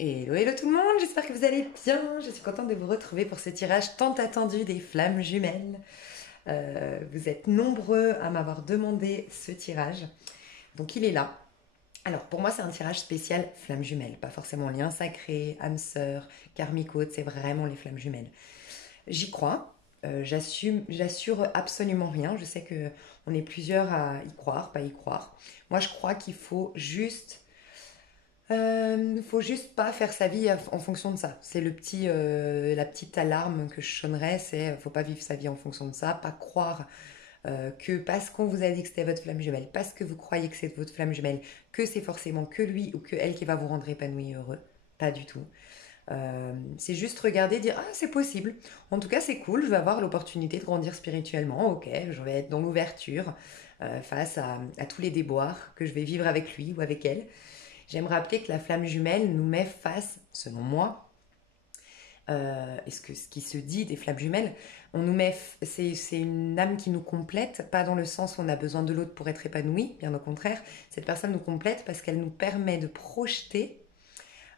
Hello, hello tout le monde, j'espère que vous allez bien. Je suis contente de vous retrouver pour ce tirage tant attendu des flammes jumelles. Vous êtes nombreux à m'avoir demandé ce tirage, donc il est là. Alors pour moi c'est un tirage spécial flammes jumelles, pas forcément lien sacré, âme sœur, karmique haute, c'est vraiment les flammes jumelles. J'y crois, j'assure absolument rien. Je sais que on est plusieurs à y croire, pas y croire. Moi je crois qu'il faut juste pas faire sa vie en fonction de ça. C'est la petite alarme que je sonnerais, c'est faut pas vivre sa vie en fonction de ça, pas croire que parce qu'on vous a dit que c'était votre flamme jumelle, parce que vous croyez que c'est votre flamme jumelle, que c'est forcément que lui ou que elle qui va vous rendre épanoui et heureux. Pas du tout. C'est juste regarder, dire ah c'est possible. En tout cas c'est cool, je vais avoir l'opportunité de grandir spirituellement. Ok, je vais être dans l'ouverture face à tous les déboires que je vais vivre avec lui ou avec elle. J'aime rappeler que la flamme jumelle nous met face, selon moi, ce qui se dit des flammes jumelles, c'est une âme qui nous complète, pas dans le sens où on a besoin de l'autre pour être épanoui, bien au contraire, cette personne nous complète parce qu'elle nous permet de projeter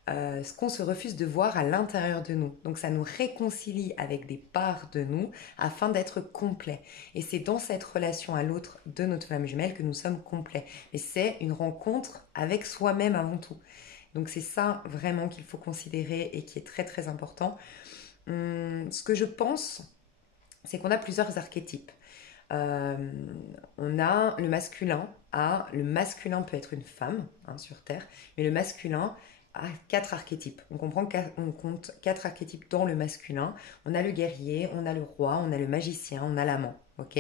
ce qu'on se refuse de voir à l'intérieur de nous. Donc ça nous réconcilie avec des parts de nous afin d'être complet. Et c'est dans cette relation à l'autre de notre flamme jumelle que nous sommes complets. Et c'est une rencontre avec soi-même avant tout. Donc c'est ça vraiment qu'il faut considérer et qui est très très important. Ce que je pense, c'est qu'on a plusieurs archétypes. Euh, on a le masculin peut être une femme hein, sur Terre, mais le masculin a quatre archétypes. On compte quatre archétypes dans le masculin. On a le guerrier, on a le roi, on a le magicien, on a l'amant. Ok.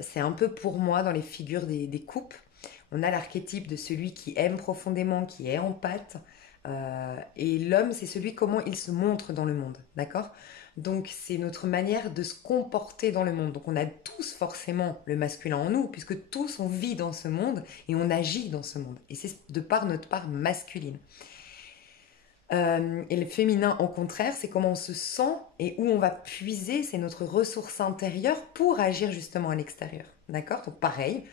C'est un peu pour moi dans les figures des coupes. On a l'archétype de celui qui aime profondément, qui est empathe. Et l'homme, c'est celui comment il se montre dans le monde. D'accord. Donc c'est notre manière de se comporter dans le monde. Donc on a tous forcément le masculin en nous, puisque tous on vit dans ce monde et on agit dans ce monde. Et c'est de par notre part masculine. Et le féminin, au contraire, c'est comment on se sent et où on va puiser, c'est notre ressource intérieure pour agir justement à l'extérieur. D'accord. Donc pareil,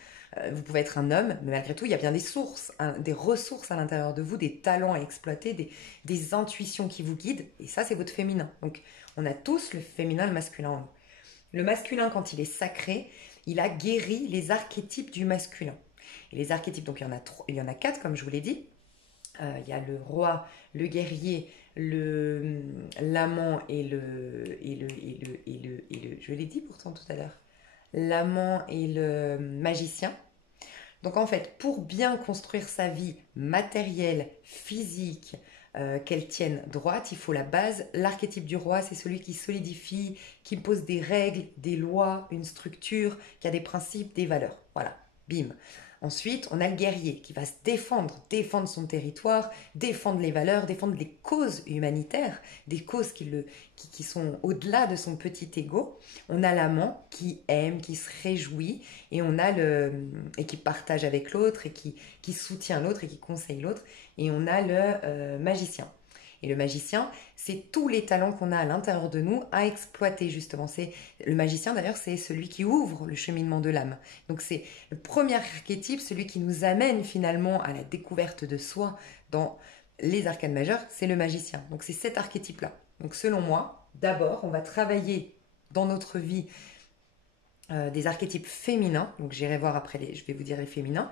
vous pouvez être un homme, mais malgré tout, il y a bien des sources, hein, des ressources à l'intérieur de vous, des talents à exploiter, des intuitions qui vous guident. Et ça, c'est votre féminin. Donc on a tous le féminin, le masculin en nous. Le masculin, quand il est sacré, il a guéri les archétypes du masculin. Et les archétypes, donc il y en a quatre, comme je vous l'ai dit. Il y a le roi, le guerrier, l'amant je l'ai dit pourtant tout à l'heure, l'amant et le magicien. Donc en fait, pour bien construire sa vie matérielle, physique, qu'elle tienne droite, il faut la base. L'archétype du roi, c'est celui qui solidifie, qui pose des règles, des lois, une structure, qui a des principes, des valeurs. Voilà, bim. Ensuite, on a le guerrier qui va se défendre son territoire, défendre les valeurs, défendre les causes humanitaires, des causes qui sont au-delà de son petit ego. On a l'amant qui aime, qui se réjouit, et qui partage avec l'autre, et qui soutient l'autre, et qui conseille l'autre. Et on a le magicien. Et le magicien, c'est tous les talents qu'on a à l'intérieur de nous à exploiter justement. Le magicien d'ailleurs, c'est celui qui ouvre le cheminement de l'âme. Donc c'est le premier archétype, celui qui nous amène finalement à la découverte de soi dans les arcanes majeures, c'est le magicien. Donc c'est cet archétype-là. Donc selon moi, d'abord, on va travailler dans notre vie des archétypes féminins. Donc j'irai voir après, je vais vous dire les féminins.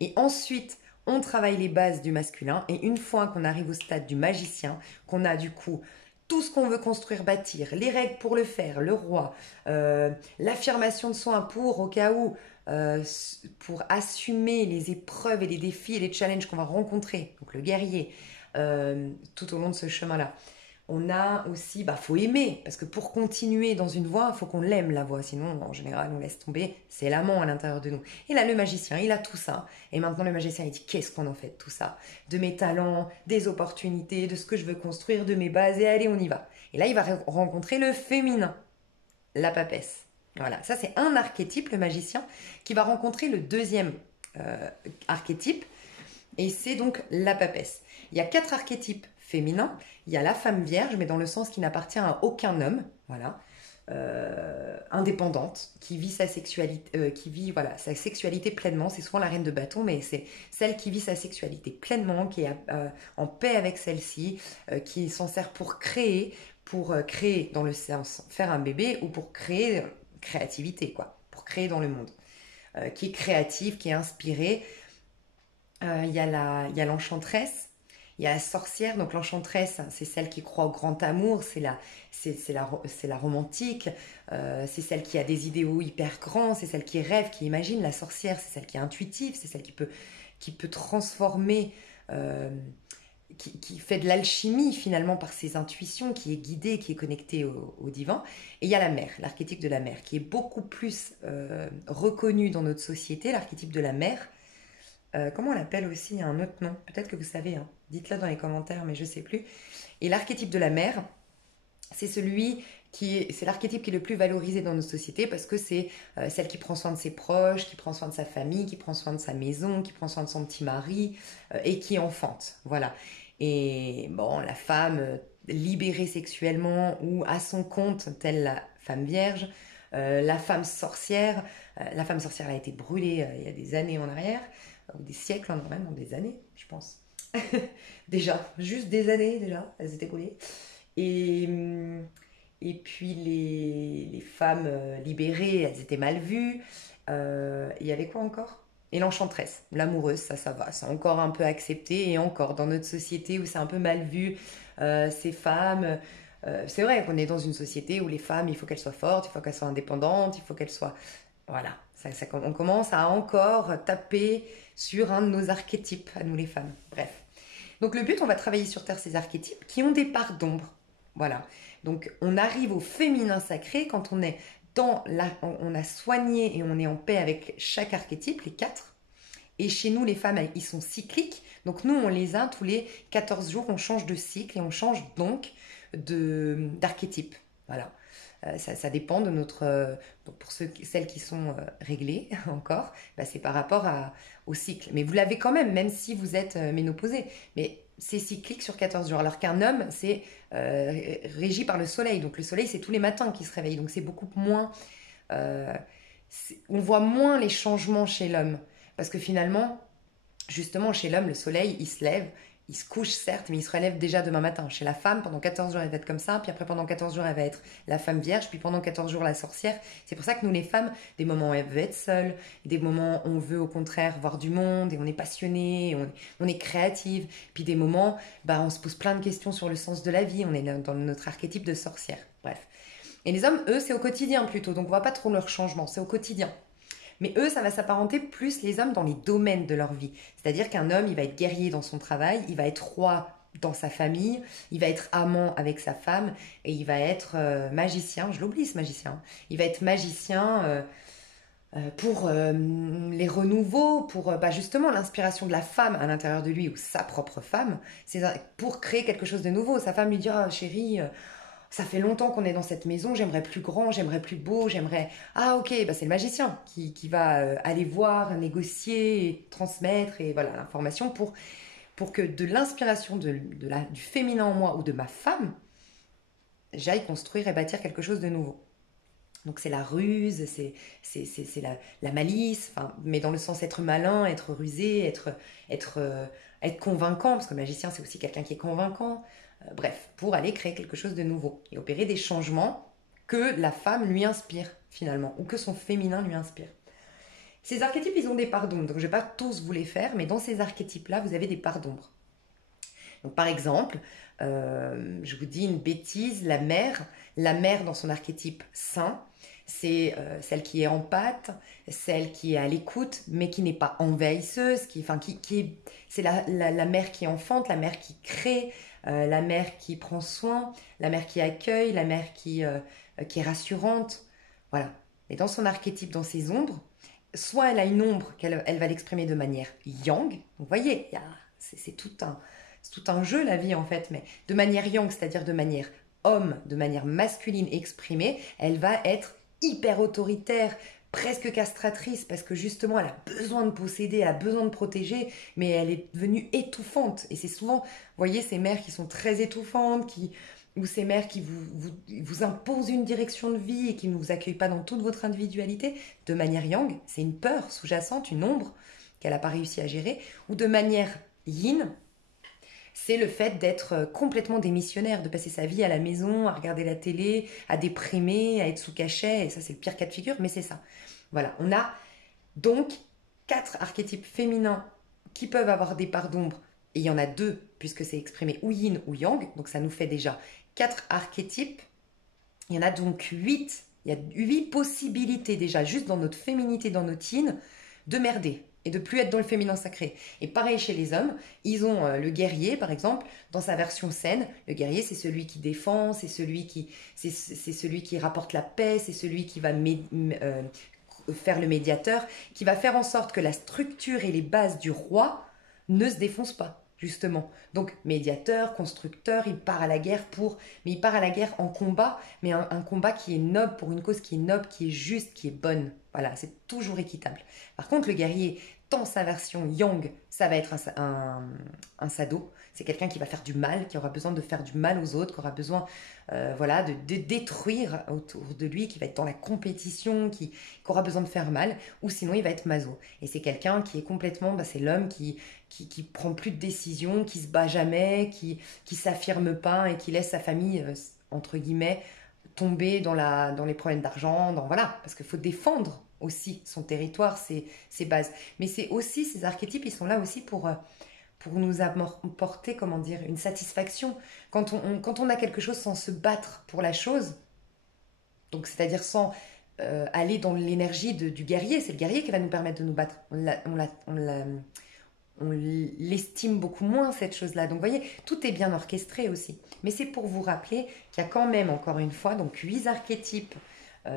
Et ensuite, on travaille les bases du masculin. Et une fois qu'on arrive au stade du magicien, qu'on a du coup tout ce qu'on veut construire, bâtir, les règles pour le faire, le roi, l'affirmation de soi pour au cas où, pour assumer les épreuves et les défis et les challenges qu'on va rencontrer, donc le guerrier, tout au long de ce chemin-là. On a aussi, faut aimer, parce que pour continuer dans une voie, il faut qu'on l'aime la voie, sinon en général on laisse tomber, c'est l'amant à l'intérieur de nous. Et là le magicien, il a tout ça, et maintenant le magicien il dit qu'est-ce qu'on en fait de tout ça, de mes talents, des opportunités, de ce que je veux construire, de mes bases, et allez on y va. Et là il va rencontrer le féminin, la papesse. Voilà, ça c'est un archétype, le magicien, qui va rencontrer le deuxième archétype, et c'est donc la papesse. Il y a quatre archétypes féminins. Il y a la femme vierge, mais dans le sens qui n'appartient à aucun homme. Voilà. indépendante, qui vit sa sexualité, voilà, sa sexualité pleinement. C'est souvent la reine de bâton, mais c'est celle qui vit sa sexualité pleinement, qui est en paix avec celle-ci, qui s'en sert pour créer dans le sens faire un bébé ou pour créer créativité, quoi, pour créer dans le monde, qui est créative, qui est inspirée. Il y a l'enchanteresse, il y a la sorcière. Donc l'enchanteresse, c'est celle qui croit au grand amour, c'est la romantique, c'est celle qui a des idéaux hyper grands, c'est celle qui rêve, qui imagine. La sorcière, c'est celle qui est intuitive, c'est celle qui peut transformer, qui fait de l'alchimie finalement par ses intuitions, qui est guidée, qui est connectée au divin. Et il y a la mère, l'archétype de la mère, qui est beaucoup plus reconnu dans notre société, l'archétype de la mère. Comment on l'appelle aussi? Il y a un autre nom, peut-être que vous savez, hein. Dites-le dans les commentaires, mais je ne sais plus. Et l'archétype de la mère, c'est c'est l'archétype qui est le plus valorisé dans notre société parce que c'est celle qui prend soin de ses proches, qui prend soin de sa famille, qui prend soin de sa maison, qui prend soin de son petit mari et qui enfante. Voilà. Et bon, la femme libérée sexuellement ou à son compte, telle la femme vierge, la femme sorcière a été brûlée il y a des années en arrière, ou des siècles, hein, même des années, je pense. Déjà, juste des années déjà, elles étaient brûlées. Et, et puis les femmes libérées, elles étaient mal vues. Il y avait quoi encore? Et l'enchanteresse, l'amoureuse, ça va, c'est encore un peu accepté. Et encore, dans notre société où c'est un peu mal vu, ces femmes... c'est vrai qu'on est dans une société où les femmes, il faut qu'elles soient fortes, il faut qu'elles soient indépendantes, il faut qu'elles soient... Voilà, on commence à encore taper sur un de nos archétypes, à nous les femmes. Bref. Donc le but, on va travailler sur Terre ces archétypes qui ont des parts d'ombre. Voilà. Donc on arrive au féminin sacré quand on est on a soigné et on est en paix avec chaque archétype, les 4. Et chez nous, les femmes, ils sont cycliques. Donc nous, on les a tous les 14 jours, on change de cycle et on change donc d'archétype. Voilà. Ça dépend de notre... donc pour celles qui sont réglées encore, bah c'est par rapport au cycle. Mais vous l'avez quand même si vous êtes ménopausée. Mais c'est cyclique sur 14 jours. Alors qu'un homme, c'est régi par le soleil. Donc le soleil, c'est tous les matins qu'il se réveille. Donc c'est beaucoup moins... on voit moins les changements chez l'homme. Parce que finalement, justement, chez l'homme, le soleil, il se lève, il se couche certes, mais il se relève déjà demain matin. Chez la femme, pendant 14 jours, elle va être comme ça, puis après pendant 14 jours, elle va être la femme vierge, puis pendant 14 jours, la sorcière. C'est pour ça que nous, les femmes, des moments où elle veut être seule, des moments où on veut au contraire voir du monde, et on est passionné, on est créative, puis des moments, bah, on se pose plein de questions sur le sens de la vie, on est dans notre archétype de sorcière. Bref. Et les hommes, eux, c'est au quotidien plutôt, donc on voit pas trop leur changement, c'est au quotidien. Mais eux, ça va s'apparenter plus les hommes dans les domaines de leur vie. C'est-à-dire qu'un homme, il va être guerrier dans son travail, il va être roi dans sa famille, il va être amant avec sa femme et il va être magicien. Je l'oublie ce magicien. Il va être magicien pour les renouveaux, pour bah, justement l'inspiration de la femme à l'intérieur de lui ou sa propre femme. C'est pour créer quelque chose de nouveau. Sa femme lui dira, chérie... ça fait longtemps qu'on est dans cette maison, j'aimerais plus grand, j'aimerais plus beau, j'aimerais... Ah ok, bah c'est le magicien qui va aller voir, négocier, et transmettre et voilà l'information pour que de l'inspiration du féminin en moi ou de ma femme, j'aille construire et bâtir quelque chose de nouveau. Donc c'est la ruse, c'est la malice, mais dans le sens être malin, être rusé, être convaincant, parce que le magicien c'est aussi quelqu'un qui est convaincant. Bref, pour aller créer quelque chose de nouveau et opérer des changements que la femme lui inspire finalement, ou que son féminin lui inspire. Ces archétypes, ils ont des parts d'ombre, donc je ne vais pas tous vous les faire, mais dans ces archétypes-là, vous avez des parts d'ombre. Donc par exemple, je vous dis une bêtise, la mère dans son archétype saint, c'est celle qui est empathe, celle qui est à l'écoute, mais qui n'est pas envahisseuse, c'est la mère qui enfante, la mère qui crée, la mère qui prend soin, la mère qui accueille, la mère qui est rassurante. Voilà. Et dans son archétype, dans ses ombres, soit elle a une ombre elle va l'exprimer de manière yang. Vous voyez, c'est tout un jeu la vie en fait, mais de manière yang, c'est-à-dire de manière homme, de manière masculine exprimée, elle va être hyper autoritaire, presque castratrice, parce que justement elle a besoin de posséder, elle a besoin de protéger, mais elle est devenue étouffante. Et c'est souvent, vous voyez, ces mères qui sont très étouffantes, ou ces mères qui vous imposent une direction de vie et qui ne vous accueillent pas dans toute votre individualité, de manière yang, c'est une peur sous-jacente, une ombre qu'elle n'a pas réussi à gérer, ou de manière yin, c'est le fait d'être complètement démissionnaire, de passer sa vie à la maison, à regarder la télé, à déprimer, à être sous cachet, et ça c'est le pire cas de figure, mais c'est ça. Voilà, on a donc 4 archétypes féminins qui peuvent avoir des parts d'ombre, et il y en a 2, puisque c'est exprimé ou yin ou yang, donc ça nous fait déjà 4 archétypes. Il y en a donc 8. Il y a 8 possibilités déjà, juste dans notre féminité, dans notre yin, de merder et de plus être dans le féminin sacré. Et pareil chez les hommes, ils ont le guerrier, par exemple, dans sa version saine. Le guerrier, c'est celui qui défend, c'est celui qui rapporte la paix, c'est celui qui va faire le médiateur, qui va faire en sorte que la structure et les bases du roi ne se défoncent pas. Justement. Donc, médiateur, constructeur, il part à la guerre mais il part à la guerre en combat, mais un combat qui est noble, pour une cause qui est noble, qui est juste, qui est bonne. Voilà, c'est toujours équitable. Par contre, le guerrier, dans sa version yang, ça va être un sado. C'est quelqu'un qui va faire du mal, qui aura besoin de faire du mal aux autres, qui aura besoin voilà, de détruire autour de lui, qui va être dans la compétition, qui aura besoin de faire mal, ou sinon il va être maso. Et c'est quelqu'un qui est complètement, c'est l'homme qui prend plus de décisions, qui se bat jamais, qui s'affirme pas et qui laisse sa famille, entre guillemets, tomber dans les problèmes d'argent, voilà, parce qu'il faut défendre aussi son territoire, ses bases. Mais c'est aussi, ces archétypes, ils sont là aussi pour nous apporter, comment dire, une satisfaction. Quand on a quelque chose sans se battre pour la chose, donc c'est-à-dire sans aller dans l'énergie du guerrier, c'est le guerrier qui va nous permettre de nous battre. On l'estime beaucoup moins, cette chose-là. Donc, vous voyez, tout est bien orchestré aussi. Mais c'est pour vous rappeler qu'il y a quand même, encore une fois, donc 8 archétypes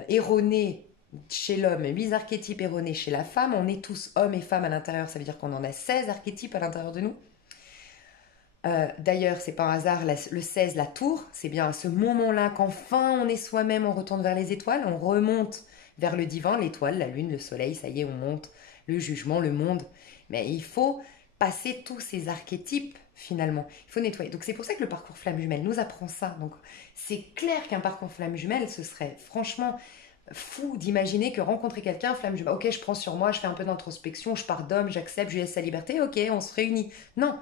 erronés chez l'homme et 8 archétypes erronés chez la femme. On est tous hommes et femmes à l'intérieur. Ça veut dire qu'on en a 16 archétypes à l'intérieur de nous. D'ailleurs, c'est pas un hasard, le 16, la tour, c'est bien à ce moment-là qu'enfin on est soi-même, on retourne vers les étoiles, on remonte vers le divin, l'étoile, la lune, le soleil, ça y est, on monte, le jugement, le monde. Mais il faut passer tous ces archétypes, finalement. Il faut nettoyer. Donc c'est pour ça que le parcours flamme jumelle nous apprend ça. Donc c'est clair qu'un parcours flamme jumelle, ce serait franchement fou d'imaginer que rencontrer quelqu'un, flamme jumelle, ok, je prends sur moi, je fais un peu d'introspection, je pardonne, j'accepte, je lui laisse sa liberté, ok, on se réunit. Non.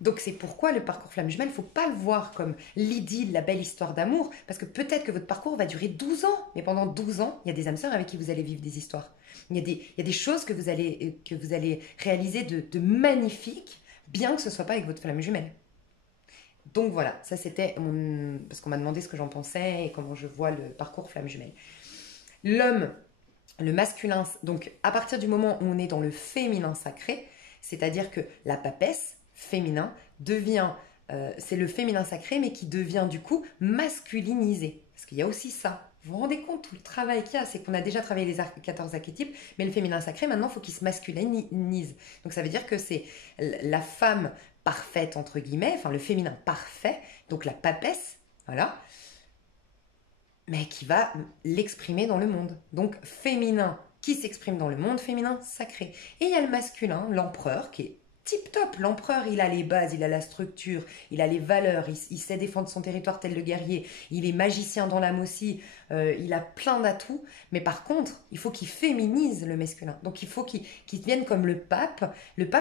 Donc c'est pourquoi le parcours flamme jumelle, il ne faut pas le voir comme l'idylle, la belle histoire d'amour, parce que peut-être que votre parcours va durer 12 ans, mais pendant 12 ans, il y a des âmes sœurs avec qui vous allez vivre des histoires. Il y a des choses que vous allez réaliser de magnifiques, bien que ce ne soit pas avec votre flamme jumelle. Donc voilà, ça c'était parce qu'on m'a demandé ce que j'en pensais et comment je vois le parcours flamme jumelle. L'homme, le masculin, donc à partir du moment où on est dans le féminin sacré, c'est-à-dire que la papesse, féminin, devient, c'est le féminin sacré, mais qui devient du coup masculinisé. Parce qu'il y a aussi ça. Vous vous rendez compte, tout le travail qu'il y a, c'est qu'on a déjà travaillé les 14 archétypes, mais le féminin sacré, maintenant, il faut qu'il se masculinise. Donc ça veut dire que c'est la femme parfaite, entre guillemets, enfin le féminin parfait, donc la papesse, voilà, mais qui va l'exprimer dans le monde. Donc féminin qui s'exprime dans le monde, féminin sacré. Et il y a le masculin, l'empereur, qui est tip-top. L'empereur, il a les bases, il a la structure, il a les valeurs, il sait défendre son territoire tel le guerrier, il est magicien dans l'âme aussi, il a plein d'atouts. Mais par contre, il faut qu'il féminise le masculin. Donc il faut qu'il devienne comme le pape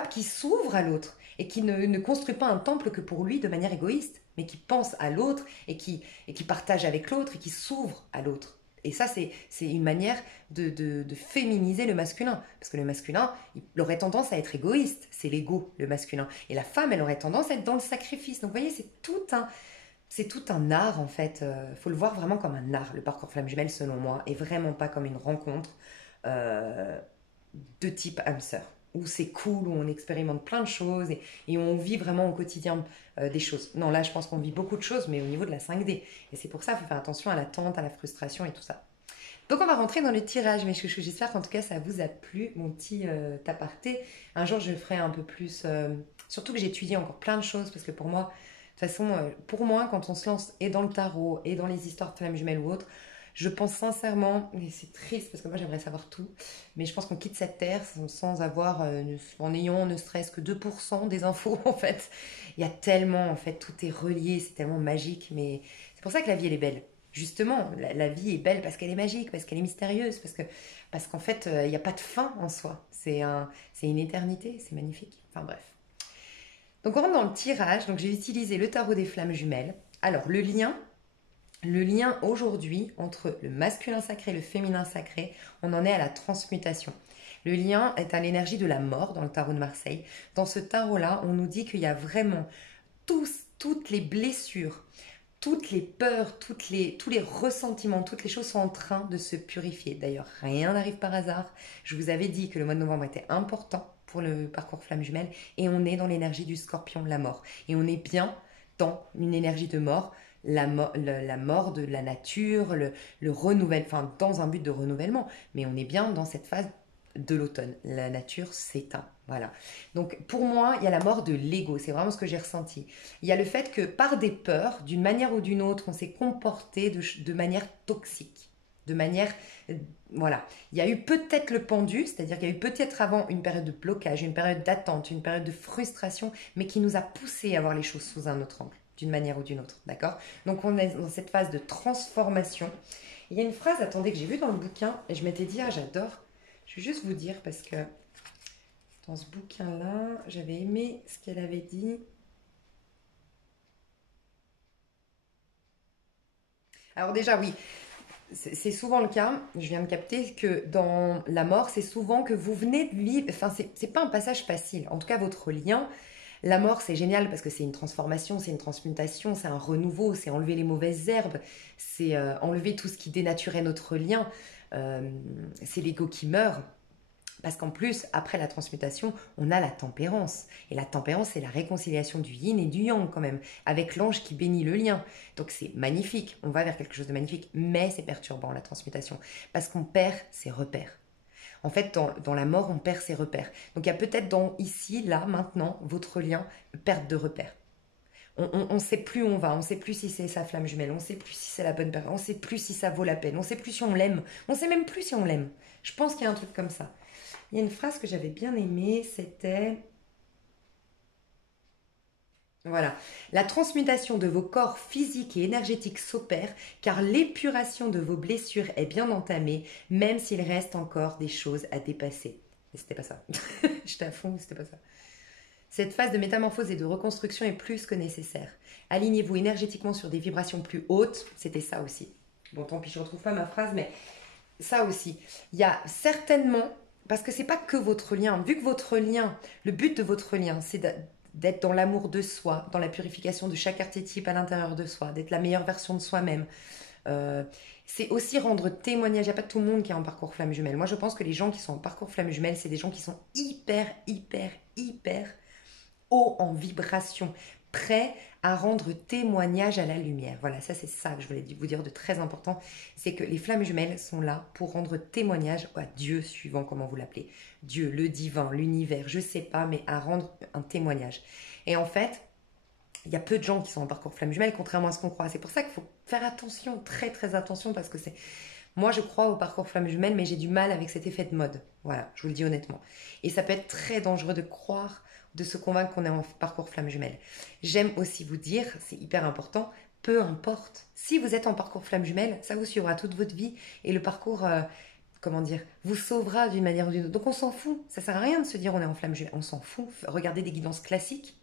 qui s'ouvre à l'autre et qui ne construit pas un temple que pour lui de manière égoïste, mais qui pense à l'autre et qui partage avec l'autre et qui s'ouvre à l'autre. Et ça, c'est une manière de féminiser le masculin. Parce que le masculin, il aurait tendance à être égoïste. C'est l'ego, le masculin. Et la femme, elle aurait tendance à être dans le sacrifice. Donc, vous voyez, c'est tout un art, en fait. Faut le voir vraiment comme un art, le parcours flamme jumelle, selon moi. Et vraiment pas comme une rencontre de type âme sœur. Où c'est cool, où on expérimente plein de choses et où on vit vraiment au quotidien des choses. Non, là, je pense qu'on vit beaucoup de choses, mais au niveau de la 5D. Et c'est pour ça qu'il faut faire attention à l'attente, à la frustration et tout ça. Donc, on va rentrer dans le tirage, mes chouchous. J'espère qu'en tout cas, ça vous a plu, mon petit aparté. Un jour, je ferai un peu plus... surtout que j'étudie encore plein de choses, parce que pour moi, quand on se lance et dans le tarot, et dans les histoires de flammes jumelles ou autres, Je pense sincèrement, et c'est triste parce que moi j'aimerais savoir tout, mais je pense qu'on quitte cette terre sans avoir, en ayant ne serait-ce que 2% des infos en fait. Il y a tellement, en fait, tout est relié, c'est tellement magique, mais c'est pour ça que la vie elle est belle. Justement, la vie est belle parce qu'elle est magique, parce qu'elle est mystérieuse, parce qu'en fait, il n'y a pas de fin en soi. C'est une éternité, c'est magnifique. Enfin bref. Donc on rentre dans le tirage. Donc j'ai utilisé le tarot des flammes jumelles. Alors le lien aujourd'hui entre le masculin sacré et le féminin sacré, on en est à la transmutation. Le lien est à l'énergie de la mort dans le tarot de Marseille. Dans ce tarot-là, on nous dit qu'il y a vraiment toutes les blessures, toutes les peurs, tous les ressentiments, toutes les choses sont en train de se purifier. D'ailleurs, rien n'arrive par hasard. Je vous avais dit que le mois de novembre était important pour le parcours flamme jumelle et on est dans l'énergie du scorpion, la mort. Et on est bien dans une énergie de mort, la mort de la nature, le renouvellement, enfin dans un but de renouvellement. Mais on est bien dans cette phase de l'automne. La nature s'éteint. Voilà. Donc pour moi, il y a la mort de l'ego. C'est vraiment ce que j'ai ressenti. Il y a le fait que par des peurs, d'une manière ou d'une autre, on s'est comporté de manière toxique. De manière... voilà. Il y a eu peut-être le pendu, c'est-à-dire qu'il y a eu peut-être avant une période de blocage, une période d'attente, une période de frustration, mais qui nous a poussé à voir les choses sous un autre angle, d'une manière ou d'une autre. D'accord? Donc on est dans cette phase de transformation. Il y a une phrase, attendez, que j'ai vue dans le bouquin, et je m'étais dit, ah j'adore. Je vais juste vous dire parce que dans ce bouquin-là, j'avais aimé ce qu'elle avait dit. Alors déjà, oui, c'est souvent le cas, je viens de capter que dans la mort, c'est souvent que vous venez de vivre, enfin, c'est pas un passage facile. En tout cas, votre lien, la mort, c'est génial parce que c'est une transformation, c'est une transmutation, c'est un renouveau, c'est enlever les mauvaises herbes, c'est enlever tout ce qui dénaturait notre lien. C'est l'ego qui meurt. Parce qu'en plus, après la transmutation, on a la tempérance. Et la tempérance, c'est la réconciliation du yin et du yang quand même, avec l'ange qui bénit le lien. Donc c'est magnifique, on va vers quelque chose de magnifique, mais c'est perturbant la transmutation, parce qu'on perd ses repères. En fait, dans la mort, on perd ses repères. Donc il y a peut-être dans ici, là, maintenant, votre lien, perte de repères. On ne sait plus où on va, on ne sait plus si c'est sa flamme jumelle, on ne sait plus si c'est la bonne personne, on ne sait plus si ça vaut la peine, on ne sait plus si on l'aime, on ne sait même plus si on l'aime. Je pense qu'il y a un truc comme ça. Il y a une phrase que j'avais bien aimée, c'était... Voilà. La transmutation de vos corps physiques et énergétiques s'opère car l'épuration de vos blessures est bien entamée, même s'il reste encore des choses à dépasser. Mais c'était pas ça. J'étais à fond, mais c'était pas ça. Cette phase de métamorphose et de reconstruction est plus que nécessaire. Alignez-vous énergétiquement sur des vibrations plus hautes. C'était ça aussi. Bon, tant pis, je retrouve pas ma phrase, mais ça aussi. Il y a certainement, parce que c'est pas que votre lien, vu que votre lien, le but de votre lien, c'est d'être dans l'amour de soi, dans la purification de chaque archétype à l'intérieur de soi, d'être la meilleure version de soi-même. Euh, c'est aussi rendre témoignage. Il n'y a pas tout le monde qui est en parcours flamme jumelle. Moi, je pense que les gens qui sont en parcours flamme jumelle, c'est des gens qui sont hyper haut en vibration, prêt à rendre témoignage à la lumière. Voilà, ça c'est ça que je voulais vous dire de très important, c'est que les flammes jumelles sont là pour rendre témoignage à Dieu, suivant comment vous l'appelez. Dieu, le divin, l'univers, je sais pas, mais à rendre un témoignage. Et en fait, il y a peu de gens qui sont en parcours flamme jumelle, contrairement à ce qu'on croit. C'est pour ça qu'il faut faire attention, très attention, parce que c'est... Moi, je crois au parcours flamme jumelle, mais j'ai du mal avec cet effet de mode. Voilà, je vous le dis honnêtement. Et ça peut être très dangereux de croire, de se convaincre qu'on est en parcours flamme jumelle. J'aime aussi vous dire, c'est hyper important, peu importe. Si vous êtes en parcours flamme jumelle, ça vous suivra toute votre vie et le parcours, comment dire, vous sauvera d'une manière ou d'une autre. Donc on s'en fout. Ça sert à rien de se dire on est en flamme jumelle. On s'en fout. Regardez des guidances classiques.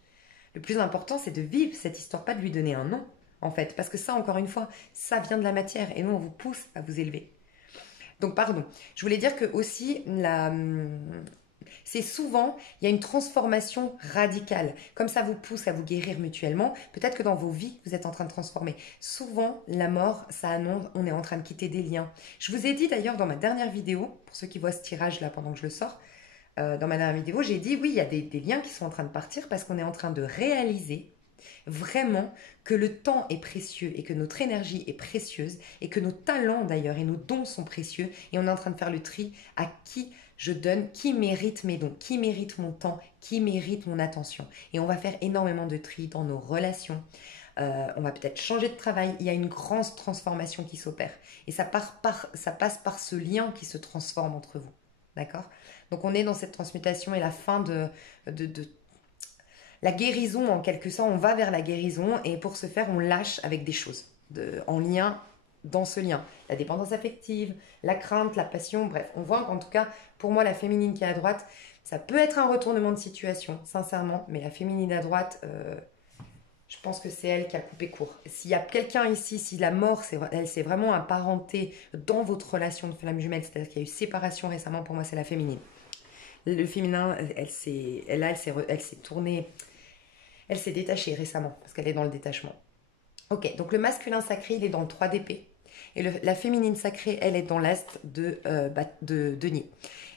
Le plus important, c'est de vivre cette histoire, pas de lui donner un nom, en fait. Parce que ça, encore une fois, ça vient de la matière et nous, on vous pousse à vous élever. Donc, pardon. Je voulais dire que aussi, c'est souvent, il y a une transformation radicale. Comme ça vous pousse à vous guérir mutuellement, peut-être que dans vos vies, vous êtes en train de transformer. Souvent, la mort, ça annonce, on est en train de quitter des liens. Je vous ai dit d'ailleurs dans ma dernière vidéo, pour ceux qui voient ce tirage-là pendant que je le sors, dans ma dernière vidéo, j'ai dit oui, il y a des liens qui sont en train de partir parce qu'on est en train de réaliser vraiment que le temps est précieux et que notre énergie est précieuse et que nos talents d'ailleurs et nos dons sont précieux et on est en train de faire le tri à qui je donne, qui mérite mes dons, qui mérite mon temps, qui mérite mon attention. Et on va faire énormément de tri dans nos relations, on va peut-être changer de travail. Il y a une grande transformation qui s'opère. Et ça passe par ce lien qui se transforme entre vous. D'accord? Donc on est dans cette transmutation et la fin de la guérison en quelque sorte. On va vers la guérison et pour ce faire, on lâche avec des choses en lien dans ce lien. La dépendance affective, la crainte, la passion, bref. On voit qu'en tout cas, pour moi, la féminine qui est à droite, ça peut être un retournement de situation, sincèrement, mais la féminine à droite, je pense que c'est elle qui a coupé court. S'il y a quelqu'un ici, si la mort, elle s'est vraiment apparentée dans votre relation de flamme jumelle, c'est-à-dire qu'il y a eu séparation récemment, pour moi, c'est la féminine. Le féminin, elle s'est tournée, elle s'est détachée récemment, parce qu'elle est dans le détachement. Ok, donc le masculin sacré, il est dans le 3 d'épée. Et la féminine sacrée, elle est dans l'ast de denier.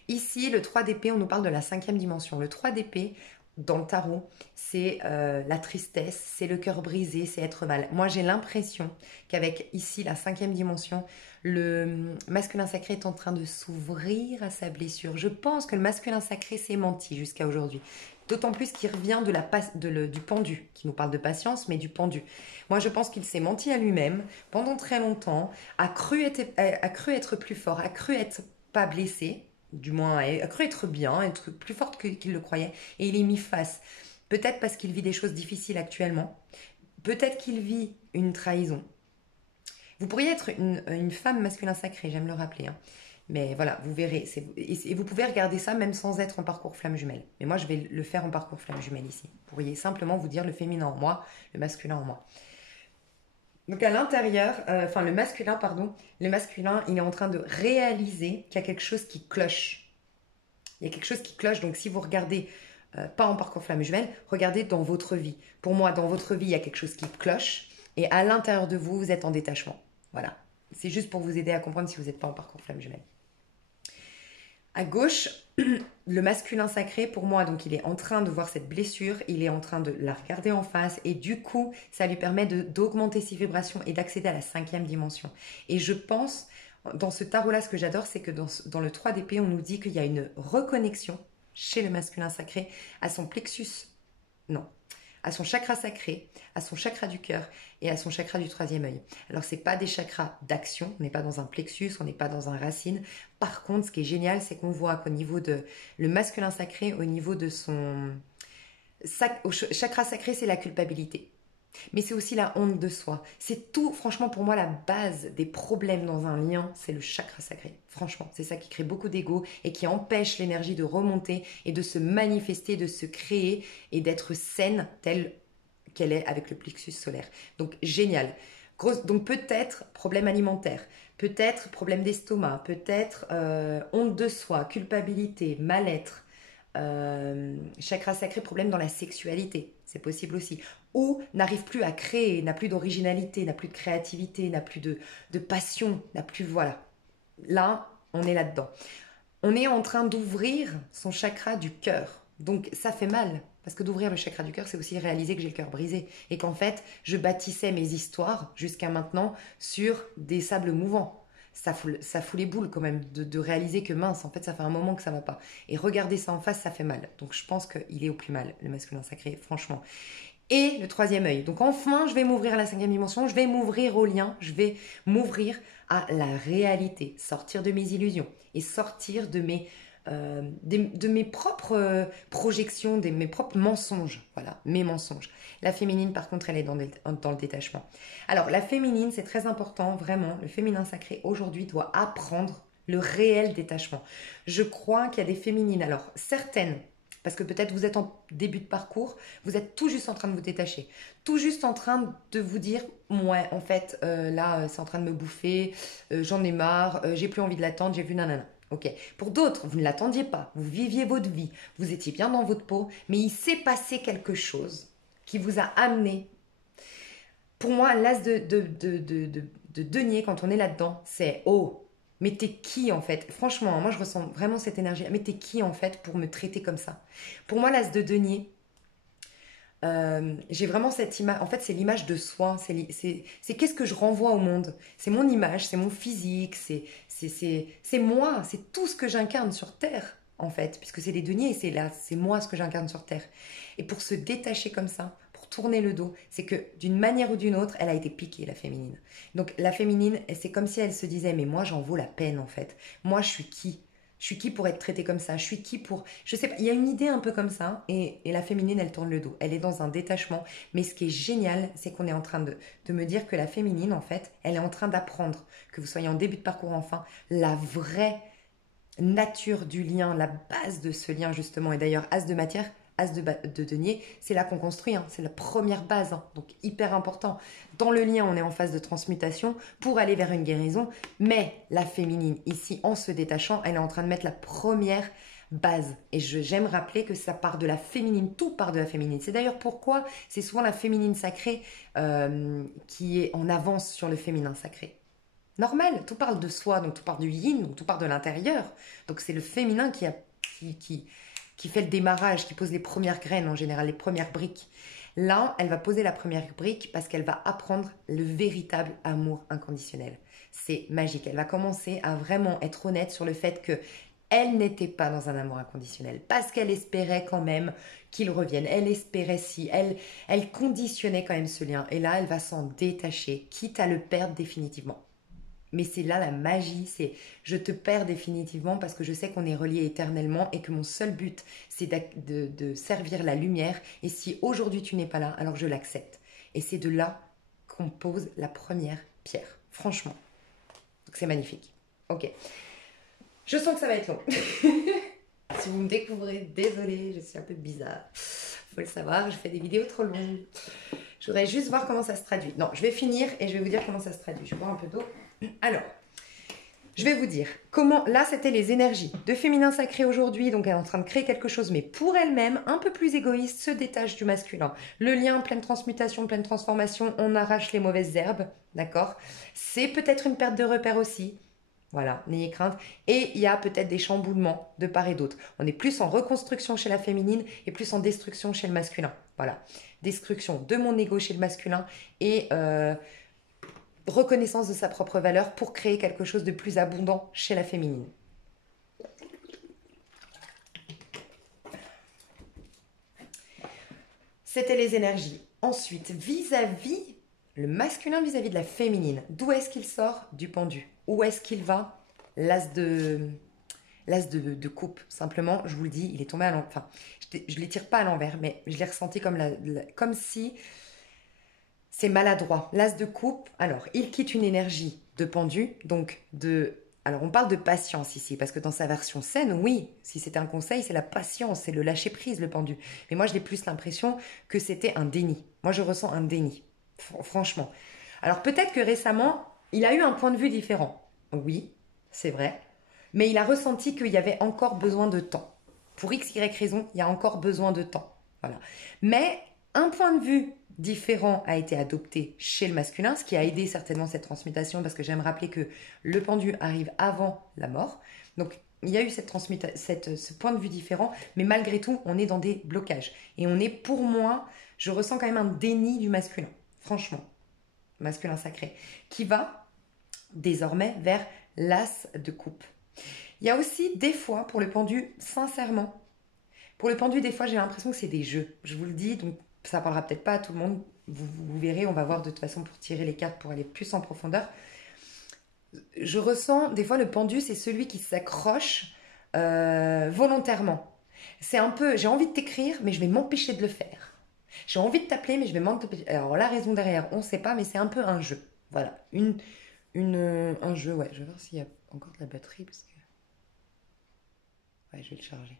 Ici, le 3 d'épée, on nous parle de la 5e dimension. Le 3 d'épée, dans le tarot, c'est la tristesse, c'est le cœur brisé, c'est être mal. Moi, j'ai l'impression qu'avec ici, la 5e dimension, le masculin sacré est en train de s'ouvrir à sa blessure. Je pense que le masculin sacré s'est menti jusqu'à aujourd'hui. D'autant plus qu'il revient du pendu, qui nous parle de patience, mais du pendu. Moi, je pense qu'il s'est menti à lui-même pendant très longtemps, a cru être plus fort, a cru être pas blessé, du moins a cru être bien, être plus forte qu'il le croyait, et il est mis face. Peut-être parce qu'il vit des choses difficiles actuellement, peut-être qu'il vit une trahison. Vous pourriez être une femme masculin sacré, j'aime le rappeler, hein. Mais voilà, vous verrez. Et vous pouvez regarder ça même sans être en parcours flamme jumelle. Mais moi, je vais le faire en parcours flamme jumelle ici. Vous pourriez simplement vous dire le féminin en moi, le masculin en moi. Donc à l'intérieur, le masculin, il est en train de réaliser qu'il y a quelque chose qui cloche. Il y a quelque chose qui cloche, donc si vous regardez, pas en parcours flamme jumelle, regardez dans votre vie. Pour moi, dans votre vie, il y a quelque chose qui cloche. Et à l'intérieur de vous, vous êtes en détachement. Voilà. C'est juste pour vous aider à comprendre si vous n'êtes pas en parcours flamme jumelle. À gauche, le masculin sacré, pour moi, donc il est en train de voir cette blessure, il est en train de la regarder en face et du coup, ça lui permet d'augmenter ses vibrations et d'accéder à la 5e dimension. Et je pense, dans ce tarot-là, ce que j'adore, c'est que dans le 3 d'épée, on nous dit qu'il y a une reconnexion chez le masculin sacré à son plexus, non, à son chakra sacré, à son chakra du cœur et à son chakra du 3e œil. Alors, ce n'est pas des chakras d'action, on n'est pas dans un plexus, on n'est pas dans un racine. Par contre, ce qui est génial, c'est qu'on voit qu'au niveau de le masculin sacré, au niveau de son chakra sacré, c'est la culpabilité. Mais c'est aussi la honte de soi. C'est tout, franchement, pour moi, la base des problèmes dans un lien, c'est le chakra sacré. Franchement, c'est ça qui crée beaucoup d'ego et qui empêche l'énergie de remonter et de se manifester, de se créer et d'être saine telle qu'elle est avec le plexus solaire. Donc, génial. Donc, peut-être problème alimentaire, peut-être problème d'estomac, peut-être honte de soi, culpabilité, mal-être, chakra sacré, problème dans la sexualité, c'est possible aussi. Ou n'arrive plus à créer, n'a plus d'originalité, n'a plus de créativité, n'a plus de passion, n'a plus, voilà. Là, on est là-dedans. On est en train d'ouvrir son chakra du cœur. Donc, ça fait mal. Parce que d'ouvrir le chakra du cœur, c'est aussi réaliser que j'ai le cœur brisé. Et qu'en fait, je bâtissais mes histoires jusqu'à maintenant sur des sables mouvants. Ça fout les boules quand même de réaliser que mince, en fait, ça fait un moment que ça va pas. Et regarder ça en face, ça fait mal. Donc, je pense qu'il est au plus mal, le masculin sacré, franchement. Et le 3e œil. Donc enfin, je vais m'ouvrir à la 5e dimension, je vais m'ouvrir au lien, je vais m'ouvrir à la réalité, sortir de mes illusions et sortir de mes propres projections, de mes propres mensonges. Voilà, mes mensonges. La féminine, par contre, elle est dans le détachement. Alors, la féminine, c'est très important, vraiment. Le féminin sacré, aujourd'hui, doit apprendre le réel détachement. Je crois qu'il y a des féminines, alors certaines, parce que peut-être vous êtes en début de parcours, vous êtes tout juste en train de vous détacher, tout juste en train de vous dire ouais, en fait, là, c'est en train de me bouffer, j'en ai marre, j'ai plus envie de l'attendre, j'ai vu nanana. Ok. Pour d'autres, vous ne l'attendiez pas, vous viviez votre vie, vous étiez bien dans votre peau, mais il s'est passé quelque chose qui vous a amené. Pour moi, l'as de denier, quand on est là-dedans, c'est oh, mais t'es qui en fait? Franchement, moi je ressens vraiment cette énergie. Mais t'es qui en fait pour me traiter comme ça? Pour moi, l'as de denier, j'ai vraiment cette image. En fait, c'est l'image de soi. C'est qu'est-ce que je renvoie au monde? C'est mon image, c'est mon physique, c'est moi, c'est tout ce que j'incarne sur Terre en fait, puisque c'est les deniers, c'est moi ce que j'incarne sur Terre. Et pour se détacher comme ça, pour tourner le dos, c'est que d'une manière ou d'une autre, elle a été piquée, la féminine. Donc la féminine, c'est comme si elle se disait, mais moi j'en vaux la peine en fait. Moi je suis qui? Je suis qui pour être traitée comme ça? Je suis qui pour... Je sais pas, il y a une idée un peu comme ça, et la féminine, elle tourne le dos. Elle est dans un détachement, mais ce qui est génial, c'est qu'on est en train de me dire que la féminine, en fait, elle est en train d'apprendre, que vous soyez en début de parcours enfin, la vraie nature du lien, la base de ce lien justement. Et d'ailleurs, as de matière, de denier, c'est là qu'on construit, hein. C'est la première base, hein. Donc hyper important. Dans le lien, on est en phase de transmutation pour aller vers une guérison, mais la féminine, ici, en se détachant, elle est en train de mettre la première base. Et j'aime rappeler que ça part de la féminine, tout part de la féminine. C'est d'ailleurs pourquoi c'est souvent la féminine sacrée qui est en avance sur le féminin sacré. Normal, tout parle de soi, donc tout part du yin, donc tout part de l'intérieur. Donc c'est le féminin qui fait le démarrage, qui pose les premières graines en général, les premières briques. Là, elle va poser la première brique parce qu'elle va apprendre le véritable amour inconditionnel. C'est magique. Elle va commencer à vraiment être honnête sur le fait que elle n'était pas dans un amour inconditionnel parce qu'elle espérait quand même qu'il revienne. Elle espérait elle conditionnait quand même ce lien. Et là, elle va s'en détacher, quitte à le perdre définitivement. Mais c'est là la magie, c'est je te perds définitivement parce que je sais qu'on est reliés éternellement et que mon seul but, c'est de servir la lumière. Et si aujourd'hui tu n'es pas là, alors je l'accepte. Et c'est de là qu'on pose la première pierre, franchement. Donc c'est magnifique. Ok. Je sens que ça va être long. Si vous me découvrez, désolée, je suis un peu bizarre. Faut le savoir, je fais des vidéos trop longues. Je voudrais juste voir comment ça se traduit. Non, je vais finir et je vais vous dire comment ça se traduit. Je vais boire un peu d'eau. Alors, je vais vous dire comment, là c'était les énergies de féminin sacré aujourd'hui, donc elle est en train de créer quelque chose, mais pour elle-même, un peu plus égoïste, se détache du masculin. Le lien, pleine transmutation, pleine transformation, on arrache les mauvaises herbes, d'accord? C'est peut-être une perte de repère aussi, voilà, n'ayez crainte. Et il y a peut-être des chamboulements de part et d'autre. On est plus en reconstruction chez la féminine et plus en destruction chez le masculin, voilà. Destruction de mon ego chez le masculin et... reconnaissance de sa propre valeur pour créer quelque chose de plus abondant chez la féminine. C'était les énergies. Ensuite, vis-à-vis, le masculin vis-à-vis de la féminine, d'où est-ce qu'il sort? Du pendu. Où est-ce qu'il va? L'as de coupe. Simplement, je vous le dis, il est tombé à l'envers. Enfin, je ne l'étire pas à l'envers, mais je l'ai ressenti comme si... C'est maladroit. L'as de coupe, alors, il quitte une énergie de pendu, donc de... Alors, on parle de patience ici, parce que dans sa version saine, oui, si c'était un conseil, c'est la patience, c'est le lâcher-prise, le pendu. Mais moi, j'ai plus l'impression que c'était un déni. Moi, je ressens un déni, franchement. Alors, peut-être que récemment, il a eu un point de vue différent. Oui, c'est vrai. Mais il a ressenti qu'il y avait encore besoin de temps. Pour X, Y raison, il y a encore besoin de temps. Voilà. Mais un point de vue différent a été adopté chez le masculin, ce qui a aidé certainement cette transmutation, parce que j'aime rappeler que le pendu arrive avant la mort. Donc, il y a eu ce point de vue différent, mais malgré tout, on est dans des blocages. Et on est, pour moi, je ressens quand même un déni du masculin, franchement, masculin sacré, qui va désormais vers l'as de coupe. Il y a aussi des fois, pour le pendu, sincèrement, pour le pendu, des fois, j'ai l'impression que c'est des jeux. Je vous le dis, donc ça ne parlera peut-être pas à tout le monde. Vous verrez, on va voir de toute façon pour tirer les cartes, pour aller plus en profondeur. Je ressens, des fois, le pendu, c'est celui qui s'accroche volontairement. C'est un peu, j'ai envie de t'écrire, mais je vais m'empêcher de le faire. J'ai envie de t'appeler, mais je vais m'empêcher. Alors, la raison derrière, on ne sait pas, mais c'est un peu un jeu. Voilà, un jeu, ouais. Je vais voir s'il y a encore de la batterie, parce que... Ouais, je vais le charger.